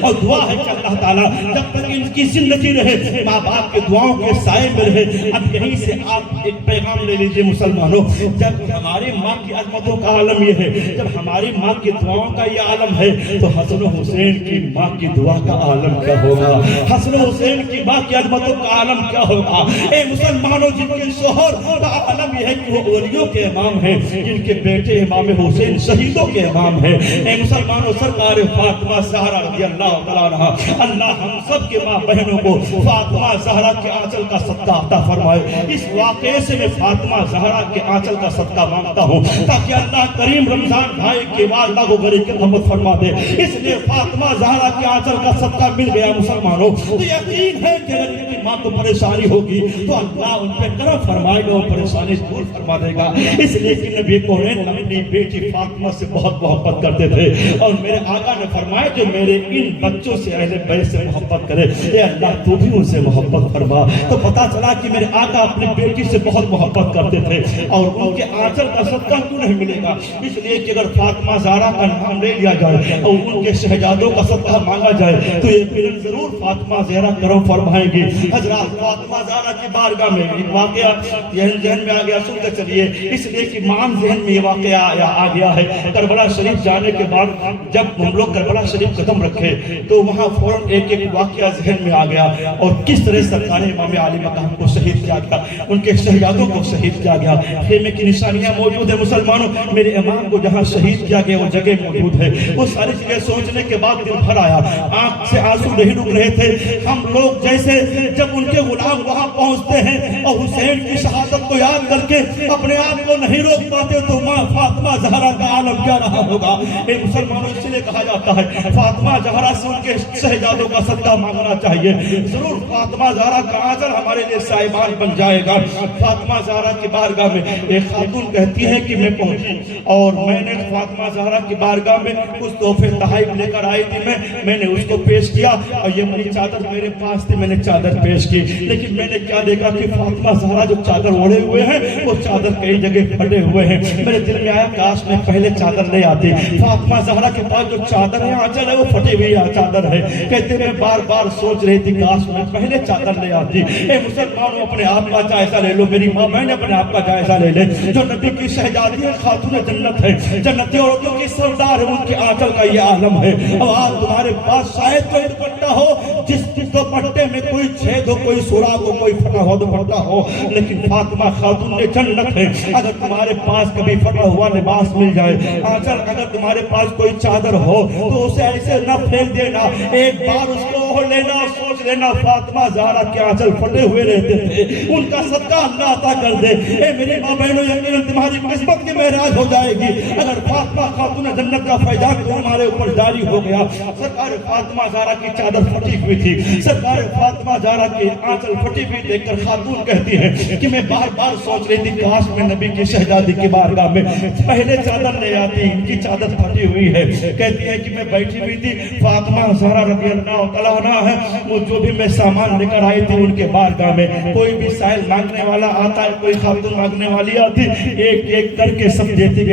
اور دعا ہے کہ اللہ تعالیٰ جب تک ان کی زندگی رہے ماں باپ کے دعاؤں کے سائے میں رہے۔ اب یہیں سے آپ ایک پیغام لے لیجئے مسلمانوں، جب ہماری ماں کی عظمتوں کا عالم یہ ہے، جب ہماری ماں کی دعاؤں کا یہ عالم ہے، تو حسن و حسین کی ماں کی دعا کا عالم کیا ہوگا، حسن و حسین کی ماں کی عظمتوں کا عالم کیا ہوگا۔ اے مسلمانوں، جن کے شوہر کا عالم یہ ہے کہ وہ اولیوں کے امام ہیں، جن کے بیٹے امام حسین شہیدوں کے امام ہیں۔ اے مسلمانوں، سرکار فاطمہ زہرا رضی اللہ تعالیٰ عنہ، اللہ ہم سب کے ماں بہنوں کو فاطمہ زہرا کے آنچل کا صدقہ عطا فرمائے۔ اس واقعے سے میں فاطمہ زہرا کے آنچل کا صدقہ مانگتا ہوں تاکہ اللہ کریم رمضان بھائی کے بعد اللہ کو غریب کی رحمت فرما دے۔ اس لیے فاطمہ زہرا کے آنچل کا صدقہ مل گیا مسلمانوں، تو یقین ہے کہ اگر ان کی ماں کو پریشانی ہوگی تو اللہ ان پہ کرم فرمائے گا اور پریشانی دور فرما دے گا۔ اس لیے کہ نبی کونین اپنی بیٹی فاطمہ سے بہت محبت کرتے تھے، اور میرے آقا نے فرمایا جو میرے ان بچوں سے اہل بیت سے محبت کرے، اے اللہ تو بھی ان سے محبت فرما۔ تو پتا چلا کہ میرے آقا اپنی بیٹی سے بہت محبت کرتے تھے، اور ان کے آنچل کا صدقہ کیوں نہیں ملے گا؟ اس لیے کہ اگر فاطمہ زہرا کا نام لے لیا جائے اور ان کے شہزادوں کا صدقہ مانگا جائے تو یقیناً ضرور فاطمہ زہرا کرم فرمائیں گے۔ حضرات، فاطمہ زہرا کی بارگاہ میں ایک واقعہ ذہن میں آ گیا، سنتے چلیے، اس لیے کہ مان ذہن میں یہ واقعہ آ گیا ہے۔ کربلا شریف جانے کے بعد جب ہم لوگ کربلا شریف قدم رکھے تو وہاں فوراً ایک ایک واقعہ ذہن میں آ گیا، اور کس طرح سرکار امام علی مقام کو شہید کیا گیا، ان کے شہزادوں کو شہید کیا گیا۔ خیمے کی نشانیاں موجود ہیں مسلمانوں، میرے امام کو جہاں شہید کیا گیا وہ جگہ موجود ہے۔ وہ ساری چیزیں سوچنے کے بعد دل بھر آیا، آنکھ سے آنسو نہیں رک رہے تھے۔ ہم لوگ جیسے جب ان کے غلام وہاں پہنچتے ہیں اور حسین کی شہادت کو یاد کر کے اپنے آپ کو نہیں روک پاتے، تو ماں فاطمہ زہرا کا عالم کیا رہا ہوگا۔ اے مسلمانوں، اس لیے کہا جاتا ہے فاطمہ زہرا سے ان کے شہزادوں کا صدقہ مانگنا چاہیے، ضرور فاطمہ زہرا کا آنچل ہمارے لیے سائبان بن جائے گا۔ فاطمہ زہرا کی بارگاہ میں ایک خاتون کہتی ہے کہ میں پہنچی اور میں نے فاطمہ زہرا کی بارگاہ میں کچھ تحفے تحائف لے کر آئی تھی، میں نے اس کو پیش کیا، اور یہ میری چادر میرے پاس تھی، میں نے چادر پیش کی، لیکن میں نے کیا دیکھا کہ فاطمہ زہرا جو چادر اوڑھے ہوئے ہیں وہ چادر کئی جگہ پھٹے ہوئے ہیں۔ میرے دل میں آیا کاش میں پہلے چادر لے آتی۔ فاطمہ زہرا کے پاس جو چادر ہے آنچل ہے وہ پھٹی ہوئی چادر ہے، کہتے میں بار بار سوچ رہی تھی کاش میں پہلے چادر لے آتی۔ اے مسلمانوں، اپنے آپ کا جائزہ لے لو، میری ماں بہن اپنے آپ کا جائزہ لے لے، جو نبی کی شہزادی ہے، خاتون جنت ہے، جنتی عورتوں کی سردار ہے، ان کے آنچل کا یہ عالم ہے۔ اب آج تمہارے پاس شاید کوئی دوپٹہ ہو جس دوپٹے میں کوئی چھید ہو، کوئی سوراخ ہو، کوئی پھٹا ہوا دوپٹہ ہو، لیکن فاطمہ خاتون نے جنت ہے۔ اگر تمہارے پاس کبھی پھٹا ہوا لباس مل جائے، آنچل اگر تمہارے پاس کوئی چادر ہو تو اسے ایسے نہ پھینک دینا، ایک بار اس کو اوڑھ لینا، سوچ لینا فاطمہ زہرا کے آنچل پھٹے ہوئے رہتے تھے، ان کا صدقہ اللہ عطا کر دے۔ اے میری ماں بہنوں، یقیناً تمہاری قسمت کی معراج ہو جائے گی اگر فاطمہ خاتون جنت کا فیضان تمہارے اوپر جاری ہو گیا۔ سرکار فاطمہ زہرا کی چادر پھٹی ہوئی تھی، سرکار فاطمہ زہرا کی آنچل پھٹی ہوئی دیکھ کر خاتون کہتی ہے کہ میں بار بار سوچ رہی تھی کاش میں نبی کی شہزادی کی بارگاہ میں پہلے چادر لے آتی، ان کی چادر پھٹی ہوئی ہے۔ کہتی ہے کہ میں بیٹھی ہوئی تھی، فاطمہ زہرا رضی اللہ تعالیٰ عنہا ہے، وہ جو بھی میں سامان لے کر آئی تھی ان کے بارگاہ میں، کوئی بھی سائل مانگنے والا آتا ہے، کوئی خاتون مانگنے والی آتی، ایک ایک کر کے سب دیتی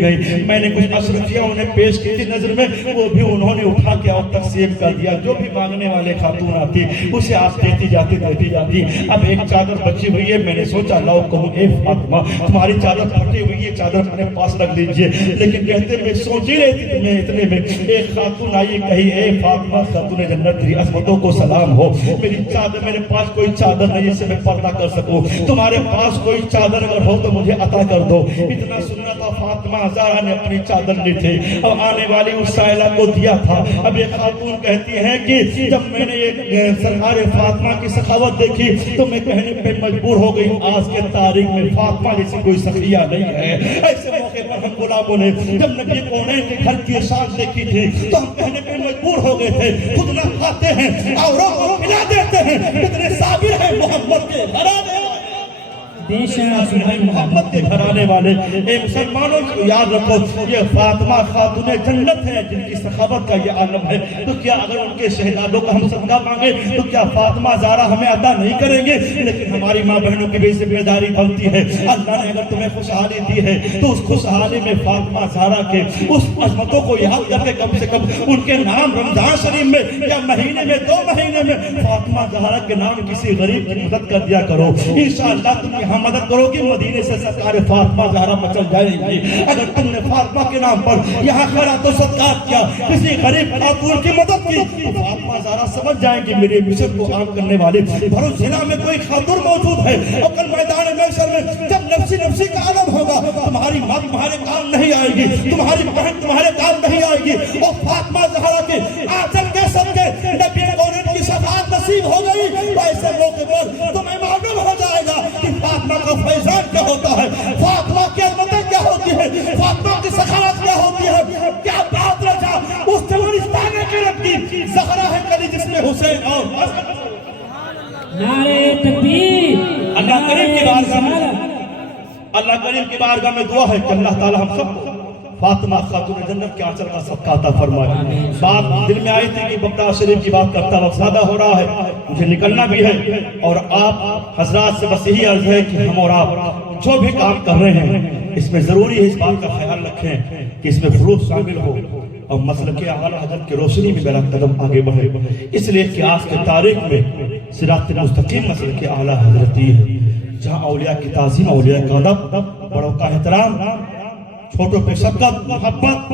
گئی۔ میں نے کچھ اشرفیاں انہیں پیش کی تھی نظر میں، وہ بھی انہوں نے اٹھا کے اور تقسیم کر دیا، جو بھی مانگنے والے خاتون آتی اسے آپ دیتی جاتی۔ اب ایک چادر بچی ہوئی ہے، میں نے سوچا لاؤ کہوں اے فاطمہ تمہاری چادر پھٹی ہوئی ہے، چادر اپنے پاس رکھ لیجئے، لیکن کہتے میں سوچ ہی رہی تھی میں اتنے میں ایک خاتون آئی، کہی اے فاطمہ خاتون جنت تیری عظمتوں کو سلام ہو، میری چادر، میرے پاس کوئی چادر نہیں جس سے میں پردہ کر سکوں، تمہارے پاس کوئی چادر اگر ہو تو مجھے عطا کر دو۔ اتنا سننا تھا، فاطمہ زہرا نے اپنی چادر لی تھی اور آنے والی اس سائلہ کو دیا تھا۔ اب یہ خاتون کہتی ہے کہ جب میں نے یہ سرکار فاطمہ کی سخاوت دیکھی تو میں کہنے پہ مجبور ہو گئی آج کے تاریخ میں فاطمہ جیسی کوئی سخیہ نہیں ہے۔ ایسے موقع پر ہم غلاموں نے جب نبی کونین کے گھر کی شان دیکھی تھی تو ہم کہنے پہ مجبور ہو گئے تھے خود نہ کھاتے ہیں اوروں کو کھلا دیتے ہیں، کتنے صابر ہیں محمد کے گھرانے۔ محبت کے گھرانے والے اے مسلمانوں کو یاد رکھو یہ فاطمہ خاتون جنت ہے جن کی سخاوت کا یہ عالم ہے، تو کیا اگر ان کے شہدادوں کا ہم صدقہ مانگے تو کیا فاطمہ زہرا ہمیں عطا نہیں کریں گے؟ لیکن ہماری ماں بہنوں کی بھی ذمہ داری بنتی ہے۔ اللہ نے اگر تمہیں خوشحالی دی ہے تو اس خوشحالی میں فاطمہ زہرا کے اس عظمتوں کو یاد کر کے کم سے کم ان کے نام رمضان شریف میں یا مہینے میں 2 مہینے میں فاطمہ زہرا کے نام کسی غریب کی مدد کر دیا کرو۔ انشاءاللہ تم یہاں مدد کرو کہ مدینے سے سرکار فاطمہ زہرا مچل جائے گی۔ اگر تم نے فاطمہ کے نام پر یہاں خیرات و صدقات کیا، کسی غریب خاتون کی مدد کی، تو فاطمہ زہرا سمجھ جائیں گے میرے مشن کو عام کرنے والے بھرو ضلع میں کوئی خاتون موجود ہے، اور کل میدان محشر میں جب نفسی نفسی کا عالم ہوگا تمہاری ماں تمہارے کام نہیں آئے گی، تمہاری بہن تمہارے کام نہیں آئے گی، اور فاطمہ زہرا کے آنچل کے صدقے نبی کونین کی شفاعت نصیب ہو گئی تو ایسے موقع پر تمہیں معلوم ہو جائے گا کہ فاطمہ کا فیضان کیا ہوتا ہے، فاطمہ کی عظمتیں کیا ہوتی ہے، فاطمہ کی سخاوت کیا ہوتی ہے۔ کیا بات رجا اس چمنستان کے رب کی زہرا ہے کلی جس میں حسین اور نعرہ تکبیر، اللہ کریم کی بارگاہ میں اللہ کریم کی بارگاہ میں دعا ہے کہ اللہ تعالی ہم سب کو فاطمہ خاتون جنت کے آنچل کا صدقہ عطا فرمائے۔ بات دل میں آئی تھی کہ بغداد شریف کی بات کرتا وقت زیادہ ہو رہا ہے، مجھے نکلنا بھی ہے، اور آپ حضرات سے بس یہی عرض ہے کہ ہم اور آپ جو بھی کام کر رہے ہیں اس میں ضروری ہے اس بات کا خیال رکھیں کہ اس میں خلوص شامل ہو اور مسلک اعلیٰ حضرت کی روشنی میں میرا قدم آگے بڑھے، اس لیے کہ آج کے تاریخ میں صراط مستقیم مسلک اعلیٰ حضرت ہی ہے جہاں اولیاء کی تعظیم، اولیاء کا ادب، بڑوں کا احترام، چھوٹوں پہ شفقت، محبت،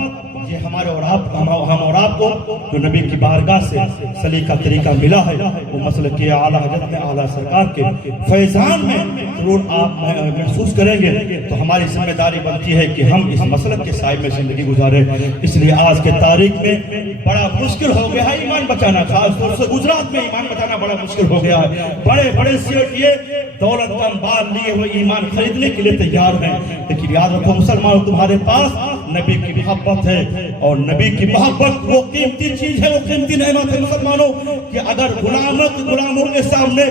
یہ ہمارے اور آپ ہم اور آپ کو جو نبی کی بارگاہ سے سلیقہ طریقہ ملا ہے وہ مسلک اعلیٰ حضرت میں اعلیٰ سرکار کے فیضان میں ضرور آپ محسوس کریں گے۔ تو ہماری ذمہ داری بنتی ہے کہ ہم اس مسلک کے سائے میں زندگی گزاریں۔ اس لیے آج کے تاریخ میں بڑا مشکل ہو گیا ہے ایمان بچانا، خاص طور سے گجرات میں ایمان بچانا بڑا مشکل ہو گیا ہے۔ بڑے بڑے سیٹیے دولت کا انبار لیے ہوئے ایمان خریدنے کے لیے تیار ہیں، لیکن یاد رکھو مسلمانوں تمہارے پاس نبی کی محبت ہے، اور نبی کی محبت وہ قیمتی چیز ہے، وہ قیمتی نعمت ہے مسلمانوں کہ اگر غلاموں کے سامنے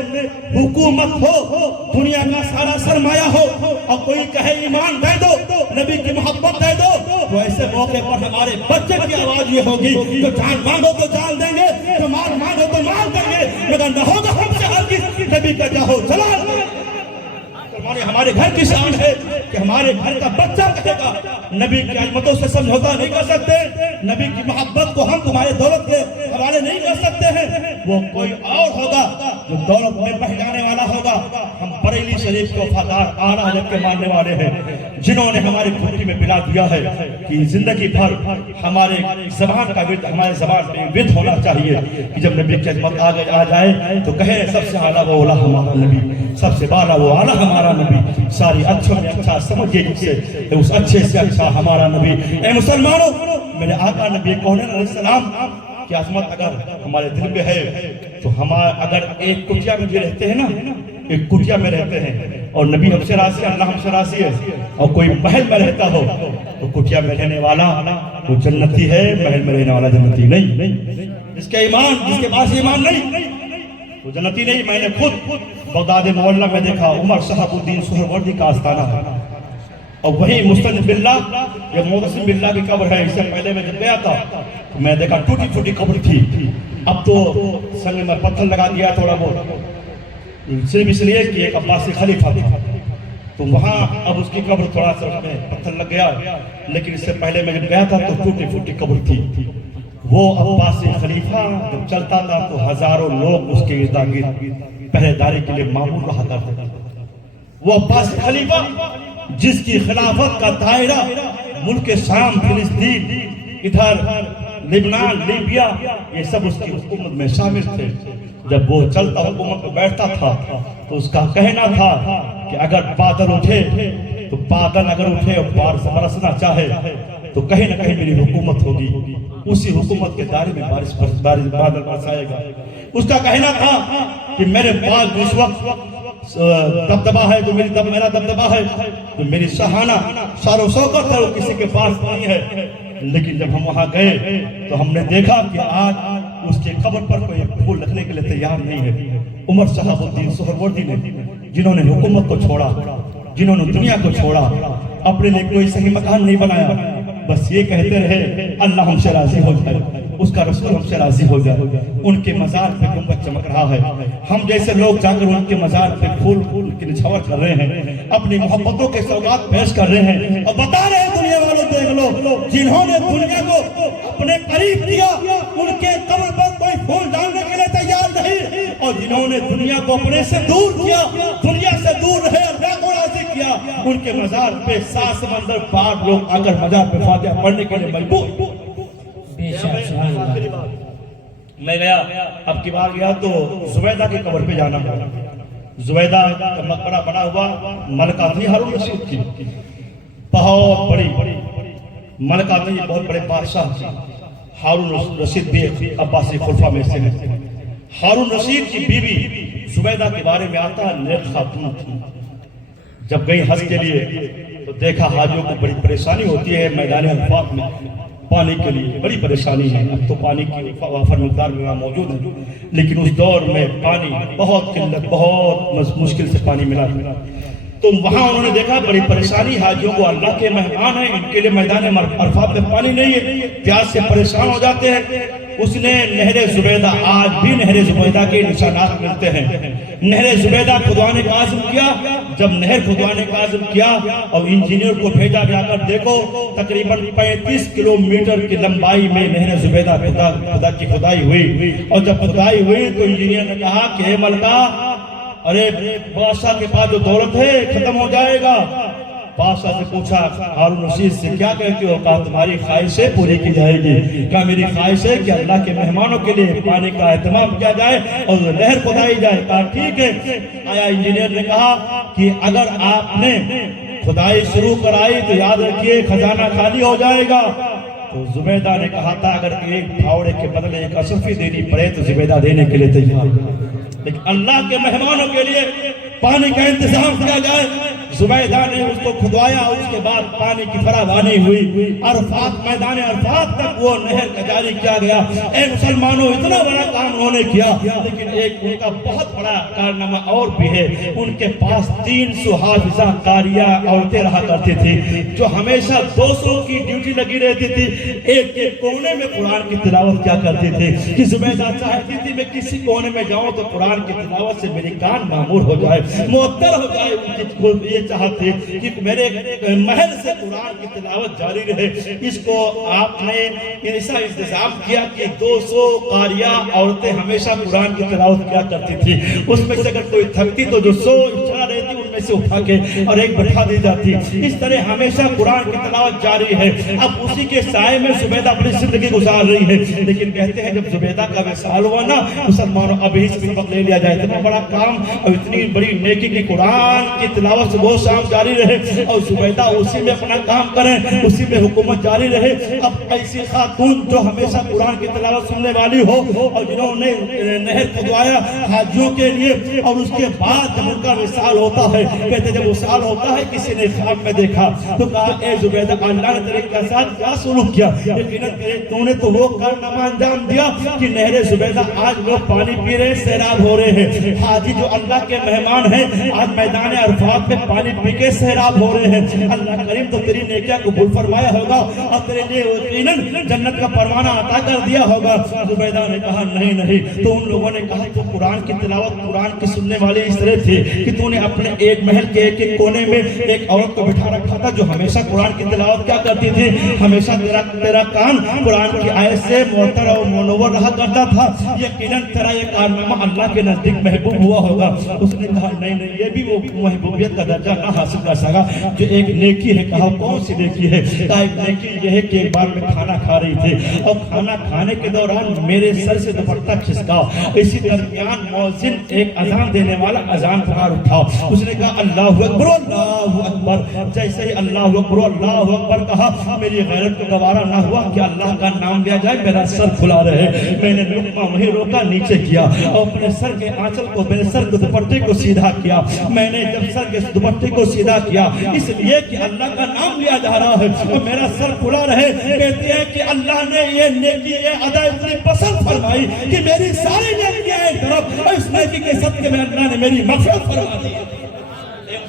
حکومت ہو، دنیا کا سارا سرمایہ ہو، اور کوئی کہے ایمان دے دو، نبی کی محبت دے دو، تو ایسے موقع پر ہمارے بچے کی آواز یہ ہوگی کہ جان مانگو تو جان دیں گے، تو مال مانگو تو مال دیں گے، مگر نہ ہوگا ہم سے ہرگز نبی کا جاہو جلال۔ ہمارے گھر کی شان ہے کہ ہمارے گھر کا بچہ کہے گا نبی کی عظمتوں سے سمجھوتا نہیں کر سکتے، نبی کی محبت کو ہم تمہارے دولت کے حوالے نہیں کر سکتے ہیں، وہ کوئی اور ہوگا جو دولت میں بہ جانے والا ہوگا۔ ہم بریلی شریف کے وفادار اعلیٰ حضرت کے ماننے والے ہیں جنہوں نے ہماری گھٹی میں پلا دیا ہے کہ زندگی بھر ہمارے زبان کا ورد، ہمارے زبان پہ ورد ہونا چاہیے کہ جب نبی کی عظمت آ جائے تو کہے سب سے اعلیٰ وہ اعلیٰ ہمارا نبی، سب سے بالا وہ اعلیٰ ہمارا نبی، ساری اچھوں میں اچھا سمجھے جس سے اس اچھے سے اچھا ہمارا نبی۔ اے مسلمانوں، میرے آقا نبی کونین علیہ السلام کی عظمت اگر ہمارے دل میں ہے تو ہم اگر ایک کٹیا میں بھی رہتے ہیں نا، ایک کٹیا میں رہتے ہیں اور نبی ہم سے راضی ہے، اللہ ہم سے راضی ہے، اور کوئی محل میں رہتا ہو تو کٹیا میں رہنے والا وہ جنتی ہے، محل میں رہنے والا جنتی نہیں۔ جس کے پاس ایمان نہیں وہ جنتی نہیں۔ میں نے خود بغداد معلیٰ میں دیکھا عمر صاحب الدین سہروردی کا آستانہ ہے، اور وہی مستند باللہ یا معتصم باللہ کی قبر ہے۔ اس سے پہلے میں جب گیا تھا تو میں دیکھا ٹوٹی پھوٹی قبر تھی، اب تو سنگ میں پتھر لگا دیا تھوڑا بہت، صرف اس لیے کہ ایک عباسی خلیفہ تھا تو وہاں اب اس کی قبر تھوڑا سا اس میں پتھر لگ گیا، لیکن اس سے پہلے میں جب گیا تھا تو ٹوٹی پھوٹی قبر تھی۔ وہ عباسی خلیفہ جب چلتا تھا تو ہزاروں لوگ اس کے ارد گرد پہرے داری کے لیے معمول رہا کرتے تھے۔ وہ عباسی خلیفہ جس کی خلافت کا دائرہ ملک شام، فلسطین، ادھر لبنان، لیبیا، یہ سب اس کی حکومت میں شامل تھے۔ جب وہ چلتا حکومت پہ بیٹھتا تھا تو اس کا کہنا تھا کہ اگر بادل اٹھے تو بادل اگر اٹھے اور بارش برسنا چاہے تو کہیں نہ کہیں میری حکومت ہوگی، اسی حکومت کے دائرے میں بادل برسائے گا۔ اس کا کہنا تھا کہ میرے پاس اس وقت دبدبہ ہے جو میرا دبدبہ ہے، جو میری شاہانہ شان و شوکت ہے وہ کسی کے پاس نہیں ہے۔ لیکن جب ہم وہاں گئے تو ہم نے دیکھا کہ آج اس کے قبر پر کوئی پھول رکھنے کے لیے تیار نہیں ہے۔ عمر شہاب الدین سہروردی نے، جنہوں نے حکومت کو چھوڑا، جنہوں نے دنیا کو چھوڑا، اپنے لیے کوئی صحیح مکان نہیں بنایا، بس یہ کہتے رہے اللہ ہم سے راضی ہو جائے، اس کا رسول ہم سے راضی ہو جائے۔ ان کے مزار پہ گنبد چمک رہا ہے، ہم جیسے لوگ جا کر ان کے مزار پہ پھول کی نچھاور کر رہے ہیں، اپنی محبتوں کے سوغات پیش کر رہے ہیں اور بتا رہے ہیں دنیا والوں دیکھ لو، جنہوں نے دنیا کو اپنے قریب کیا ان کے قبر پر کوئی پھول ڈالنے کے لیے تیار نہیں، اور جنہوں نے دنیا کو اپنے سے دور کیا، دنیا سے دور رہے اللہ کو راضی کیا، ان کے مزار پہ 7 سمندر پار لوگ آ کر مزار پہ فاتحہ پڑھنے کے لیے مجبور۔ بے شک سبحان اللہ۔ میں گیا، اب کی بار گیا تو زبیدہ کی قبر پہ جانا پڑا۔ زبیدہ کا مقبرہ بنا ہوا ملکہ تھی ہارون رشید کی، بہت بڑی ملکہ تھی، بہت بڑے بادشاہ تھی۔ ہارون رشید بھی عباسی خلفاء میں سے ہیں۔ ہارون رشید کی بیوی زبیدہ کے بارے میں آتا نیک خاتون تھی۔ جب گئی حج کے لیے تو دیکھا حاجیوں کو بڑی پریشانی ہوتی ہے میدان عرفات میں، پانی کے لیے بڑی پریشانی ہے۔ اب تو پانی کی وافر مقدار میں وہاں موجود ہے، لیکن اس دور میں پانی بہت قلت، بہت مشکل سے پانی ملا۔ تو وہاں انہوں نے دیکھا بڑی پریشانی، حاجیوں کو اللہ کے مہمان ہیں، ان کے لیے میدان عرفات میں پانی نہیں ہے، پیاس سے پریشان ہو جاتے ہیں۔ اس نے نہر زبیدہ، آج بھی نہر زبیدہ کے نشانات ملتے ہیں، نہر زبیدہ کھدوانے کا عزم کیا۔ جب نہر کھدوانے کا عزم کیا اور انجینئر کو بھیجا جا کر دیکھو، تقریباً 35 کلومیٹر کی لمبائی میں نہر زبیدہ خدا کی کھدائی ہوئی، اور جب کھدائی ہوئی تو انجینئر نے کہا کہ اے ملکہ، ارے بادشاہ کے پاس جو دولت ہے ختم ہو جائے گا۔ بادشاہ سے پوچھا ہارون رشید سے کیا کہتے ہو؟ کہا تمہاری خواہشیں پوری کی جائے گی۔ کہا میری خواہش ہے کہ اللہ کے مہمانوں کے لیے پانی کا اہتمام کیا جائے اور نہر کھدائی جائے۔ کہا ٹھیک ہے۔ آیا انجینئر نے کہا کہ اگر آپ نے کھدائی شروع کرائی تو یاد رکھیے خزانہ خالی ہو جائے گا۔ تو زبیدہ نے کہا تھا اگر ایک پھاوڑے کے بدلے ایک اشرفی دینی پڑے تو زبیدہ دینے کے لیے تیار، لیکن اللہ کے مہمانوں کے لیے پانی کا انتظام کیا جائے۔ زبیدہ نے اس کو کھدوایا، اس کے بعد پانی کی فراوانی ہوئی، عرفات میدان عرفات تک وہ نہر کا جاری کیا گیا۔ اے مسلمانوں، اتنا بڑا کام انہوں نے کیا، لیکن ایک ان کا بہت بڑا کارنامہ اور بھی ہے۔ ان کے پاس 300 حافظہ قاریہ عورتیں رہا کرتی تھی، جو ہمیشہ 200 کی ڈیوٹی لگی رہتی تھی، ایک ایک کونے میں قرآن کی تلاوت کیا کرتی تھی کہ زبیدہ چاہتی تھی میں کسی کونے میں جاؤں تو قرآن کی تلاوت سے میری کان معمور ہو جائے، معطر ہو جائے۔ ان کی یہ چاہتے کہ میرے محل سے قرآن کی تلاوت جاری رہے۔ اس کو آپ نے ایسا انتظام کیا کہ 200 قاریہ عورتیں ہمیشہ قرآن کی تلاوت کیا کرتی تھی۔ اس میں سے اگر کوئی تھکتی تو جو 100 چلا رہی تھی ان میں سے اٹھا کے اور ایک بٹھا دی جاتی۔ اس طرح ہمیشہ قرآن کی تلاوت جاری ہے۔ اب اسی کے سائے میں زبیدہ اپنی زندگی گزار رہی ہے، لیکن کہتے ہیں جب زبیدہ کا وصال ہوا نا، مسلمانوں اب اس وقت لے لیا جائے، اتنا بڑا کام اور اتنی بڑی نیکی کی قرآن کی تلاوت سے وہ شام جاری رہے اور زبیدہ اسی میں اپنا کام کریں، اسی میں حکومت جاری رہے۔ اب ایسی خاتون جو ہمیشہ قرآن کی تلاوت سننے والی ہو اور جنہوں نے نہر کھدوایا حاجیوں کے لیے، اور اس کے بعد جب ان کا وصال ہوتا ہے، کہتے جب وصال ہوتا ہے کسی نے خواب میں دیکھا تو کہا اے زبیدہ اللہ نے تیرے کے ساتھ کیا سلوک کیا؟ یقیناً تو نے تو وہ کارنامہ انجام دیا کہ نہر زبیدہ آج لوگ پانی پی رہے، سیراب ہو رہے ہیں۔ حاجی جو اللہ کے مہمان ہیں آج میدان عرفات میں پانی پی کے سیراب ہو رہے ہیں۔ اللہ کریم تو تیری نیکیاں قبول فرمایا ہوگا اور تیرے لیے یقیناً جنت کا پروانہ عطا کر دیا ہوگا۔ زبیدہ نے کہا نہیں۔ تو ان لوگوں نے کہا تو قرآن کی تلاوت قرآن کی سننے والے اس طرح تھے کہ تو نے اپنے ایک محل کے ایک ایک کونے میں ایک عورت کو بٹھا رکھا تھا جو ہمیشہ قرآن کی تلاوت کیا کرتی تھی، ہمیشہ تیرا کان قرآن کی آیت سے معطر اور منور رہا کرتا تھا، یقیناً تیرا یہ کارنامہ اللہ کے نزدیک محبوب ہوا ہوگا۔ اس نے کہا نہیں، یہ بھی وہ محبوبیت کا درجہ نہ حاصل کر سکا جو ایک نیکی ہے۔ کہا کون سی نیکی ہے؟ کہا ایک نیکی یہ ہے کہ ایک بار میں کھانا کھا رہی تھی اور کھانا کھانے کے دوران میرے سر سے دوپٹہ کھسکا، اسی درمیان مؤذن ایک اذان دینے والا اذان پکار اٹھا، اس نے کہا اللہ اکبر اللہ اکبر۔ جیسے ہی اللہ اکبر اللہ اکبر کہا میری غیرت کو گوارا نہ ہوا کہ اللہ کا نام لیا جائے، میرا سر کھلا رہے۔ میں نے لقمہ وہیں روکا، نیچے کیا اور اپنے سر کے آنچل کو میرے سر کے دوپٹے کو سیدھا کیا۔ میں نے جب سر کے دوپٹے کو سیدھا کیا اس لیے کہ اللہ کا نام لیا جا رہا ہے اور میرا سر کھلا رہے، کہتے ہیں کہ اللہ نے یہ نیکی یہ ادا اتنی پسند فرمائی کہ میری ساری نیکیاں ایک طرف اور اس نیکی کے صدقے میں اللہ نے میری مغفرت فرما دی۔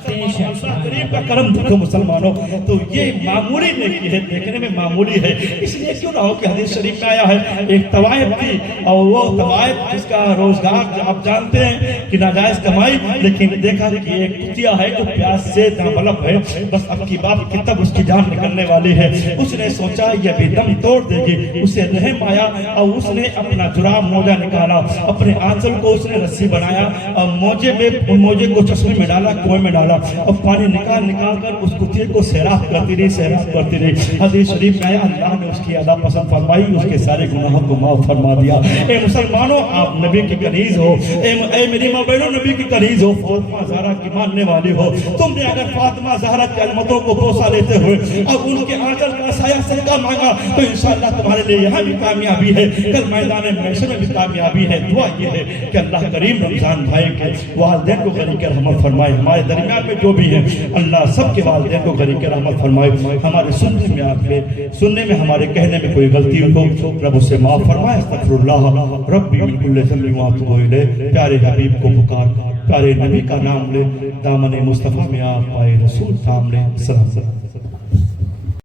اللہ کریم کا کرم دیکھو مسلمانوں، تو یہ معمولی نیکی ہے، دیکھنے میں معمولی ہے، اس لیے کیوں نہ ہو کہ حدیث شریف میں آیا ہے ایک طوائف تھی اور وہ طوائف جس کا روزگار آپ جانتے ہیں کہ ناجائز کمائی، لیکن دیکھا کہ ایک کتیا ہے جو پیاس سے نابلب ہے، بس اب کی بات کہ تب اس کی جان نکلنے والی ہے، اس نے سوچا یہ بھی دم توڑ دے گی، اسے رحم آیا اور اس نے اپنا جراب موجہ نکالا، اپنے آنچل کو اس نے رسی بنایا اور موجے کو چشمے میں ڈالا، کنویں میں ڈالا اور پانی نکال کر اس کتے کو سیراب کرتی رہی۔ حدیث شریف میں اللہ نے اس کی ادا پسند فرمائی، اس کے سارے گناہوں کو معاف فرما دیا۔ اے مسلمانوں، آپ نبی کی کنیز ہو، اے میری ماں بہنوں نبی کی کنیز ہو، فاطمہ زہرا کی ماننے والی ہو، تم نے اگر فاطمہ زہرا کی عظمتوں کو بوسہ لیتے ہوئے اور ان کے آنچل کا سایہ صدقہ مانگا تو انشاءاللہ تمہارے لیے یہاں بھی کامیابی ہے، کل میدان محشر میں بھی کامیابی ہے۔ دعا یہ ہے کہ اللہ کریم رمضان بھائی کے والدین کو غریق رحمت فرمائے، ہمارے درمیان میں جو بھی ہیں اللہ سب کے والدین کو غریق رحمت فرمائے، ہمارے سننے میں ہمارے کہنے میں کوئی غلطی ہو رب اسے معاف فرمائے۔ استغفر اللہ ربی من کل ذنب واتوب الیہ۔ پیارے حبیب کو پکار، پیارے نبی کا نام لے، دامن مصطفیٰ میں آپ پائے رسول تھام لے۔ سلام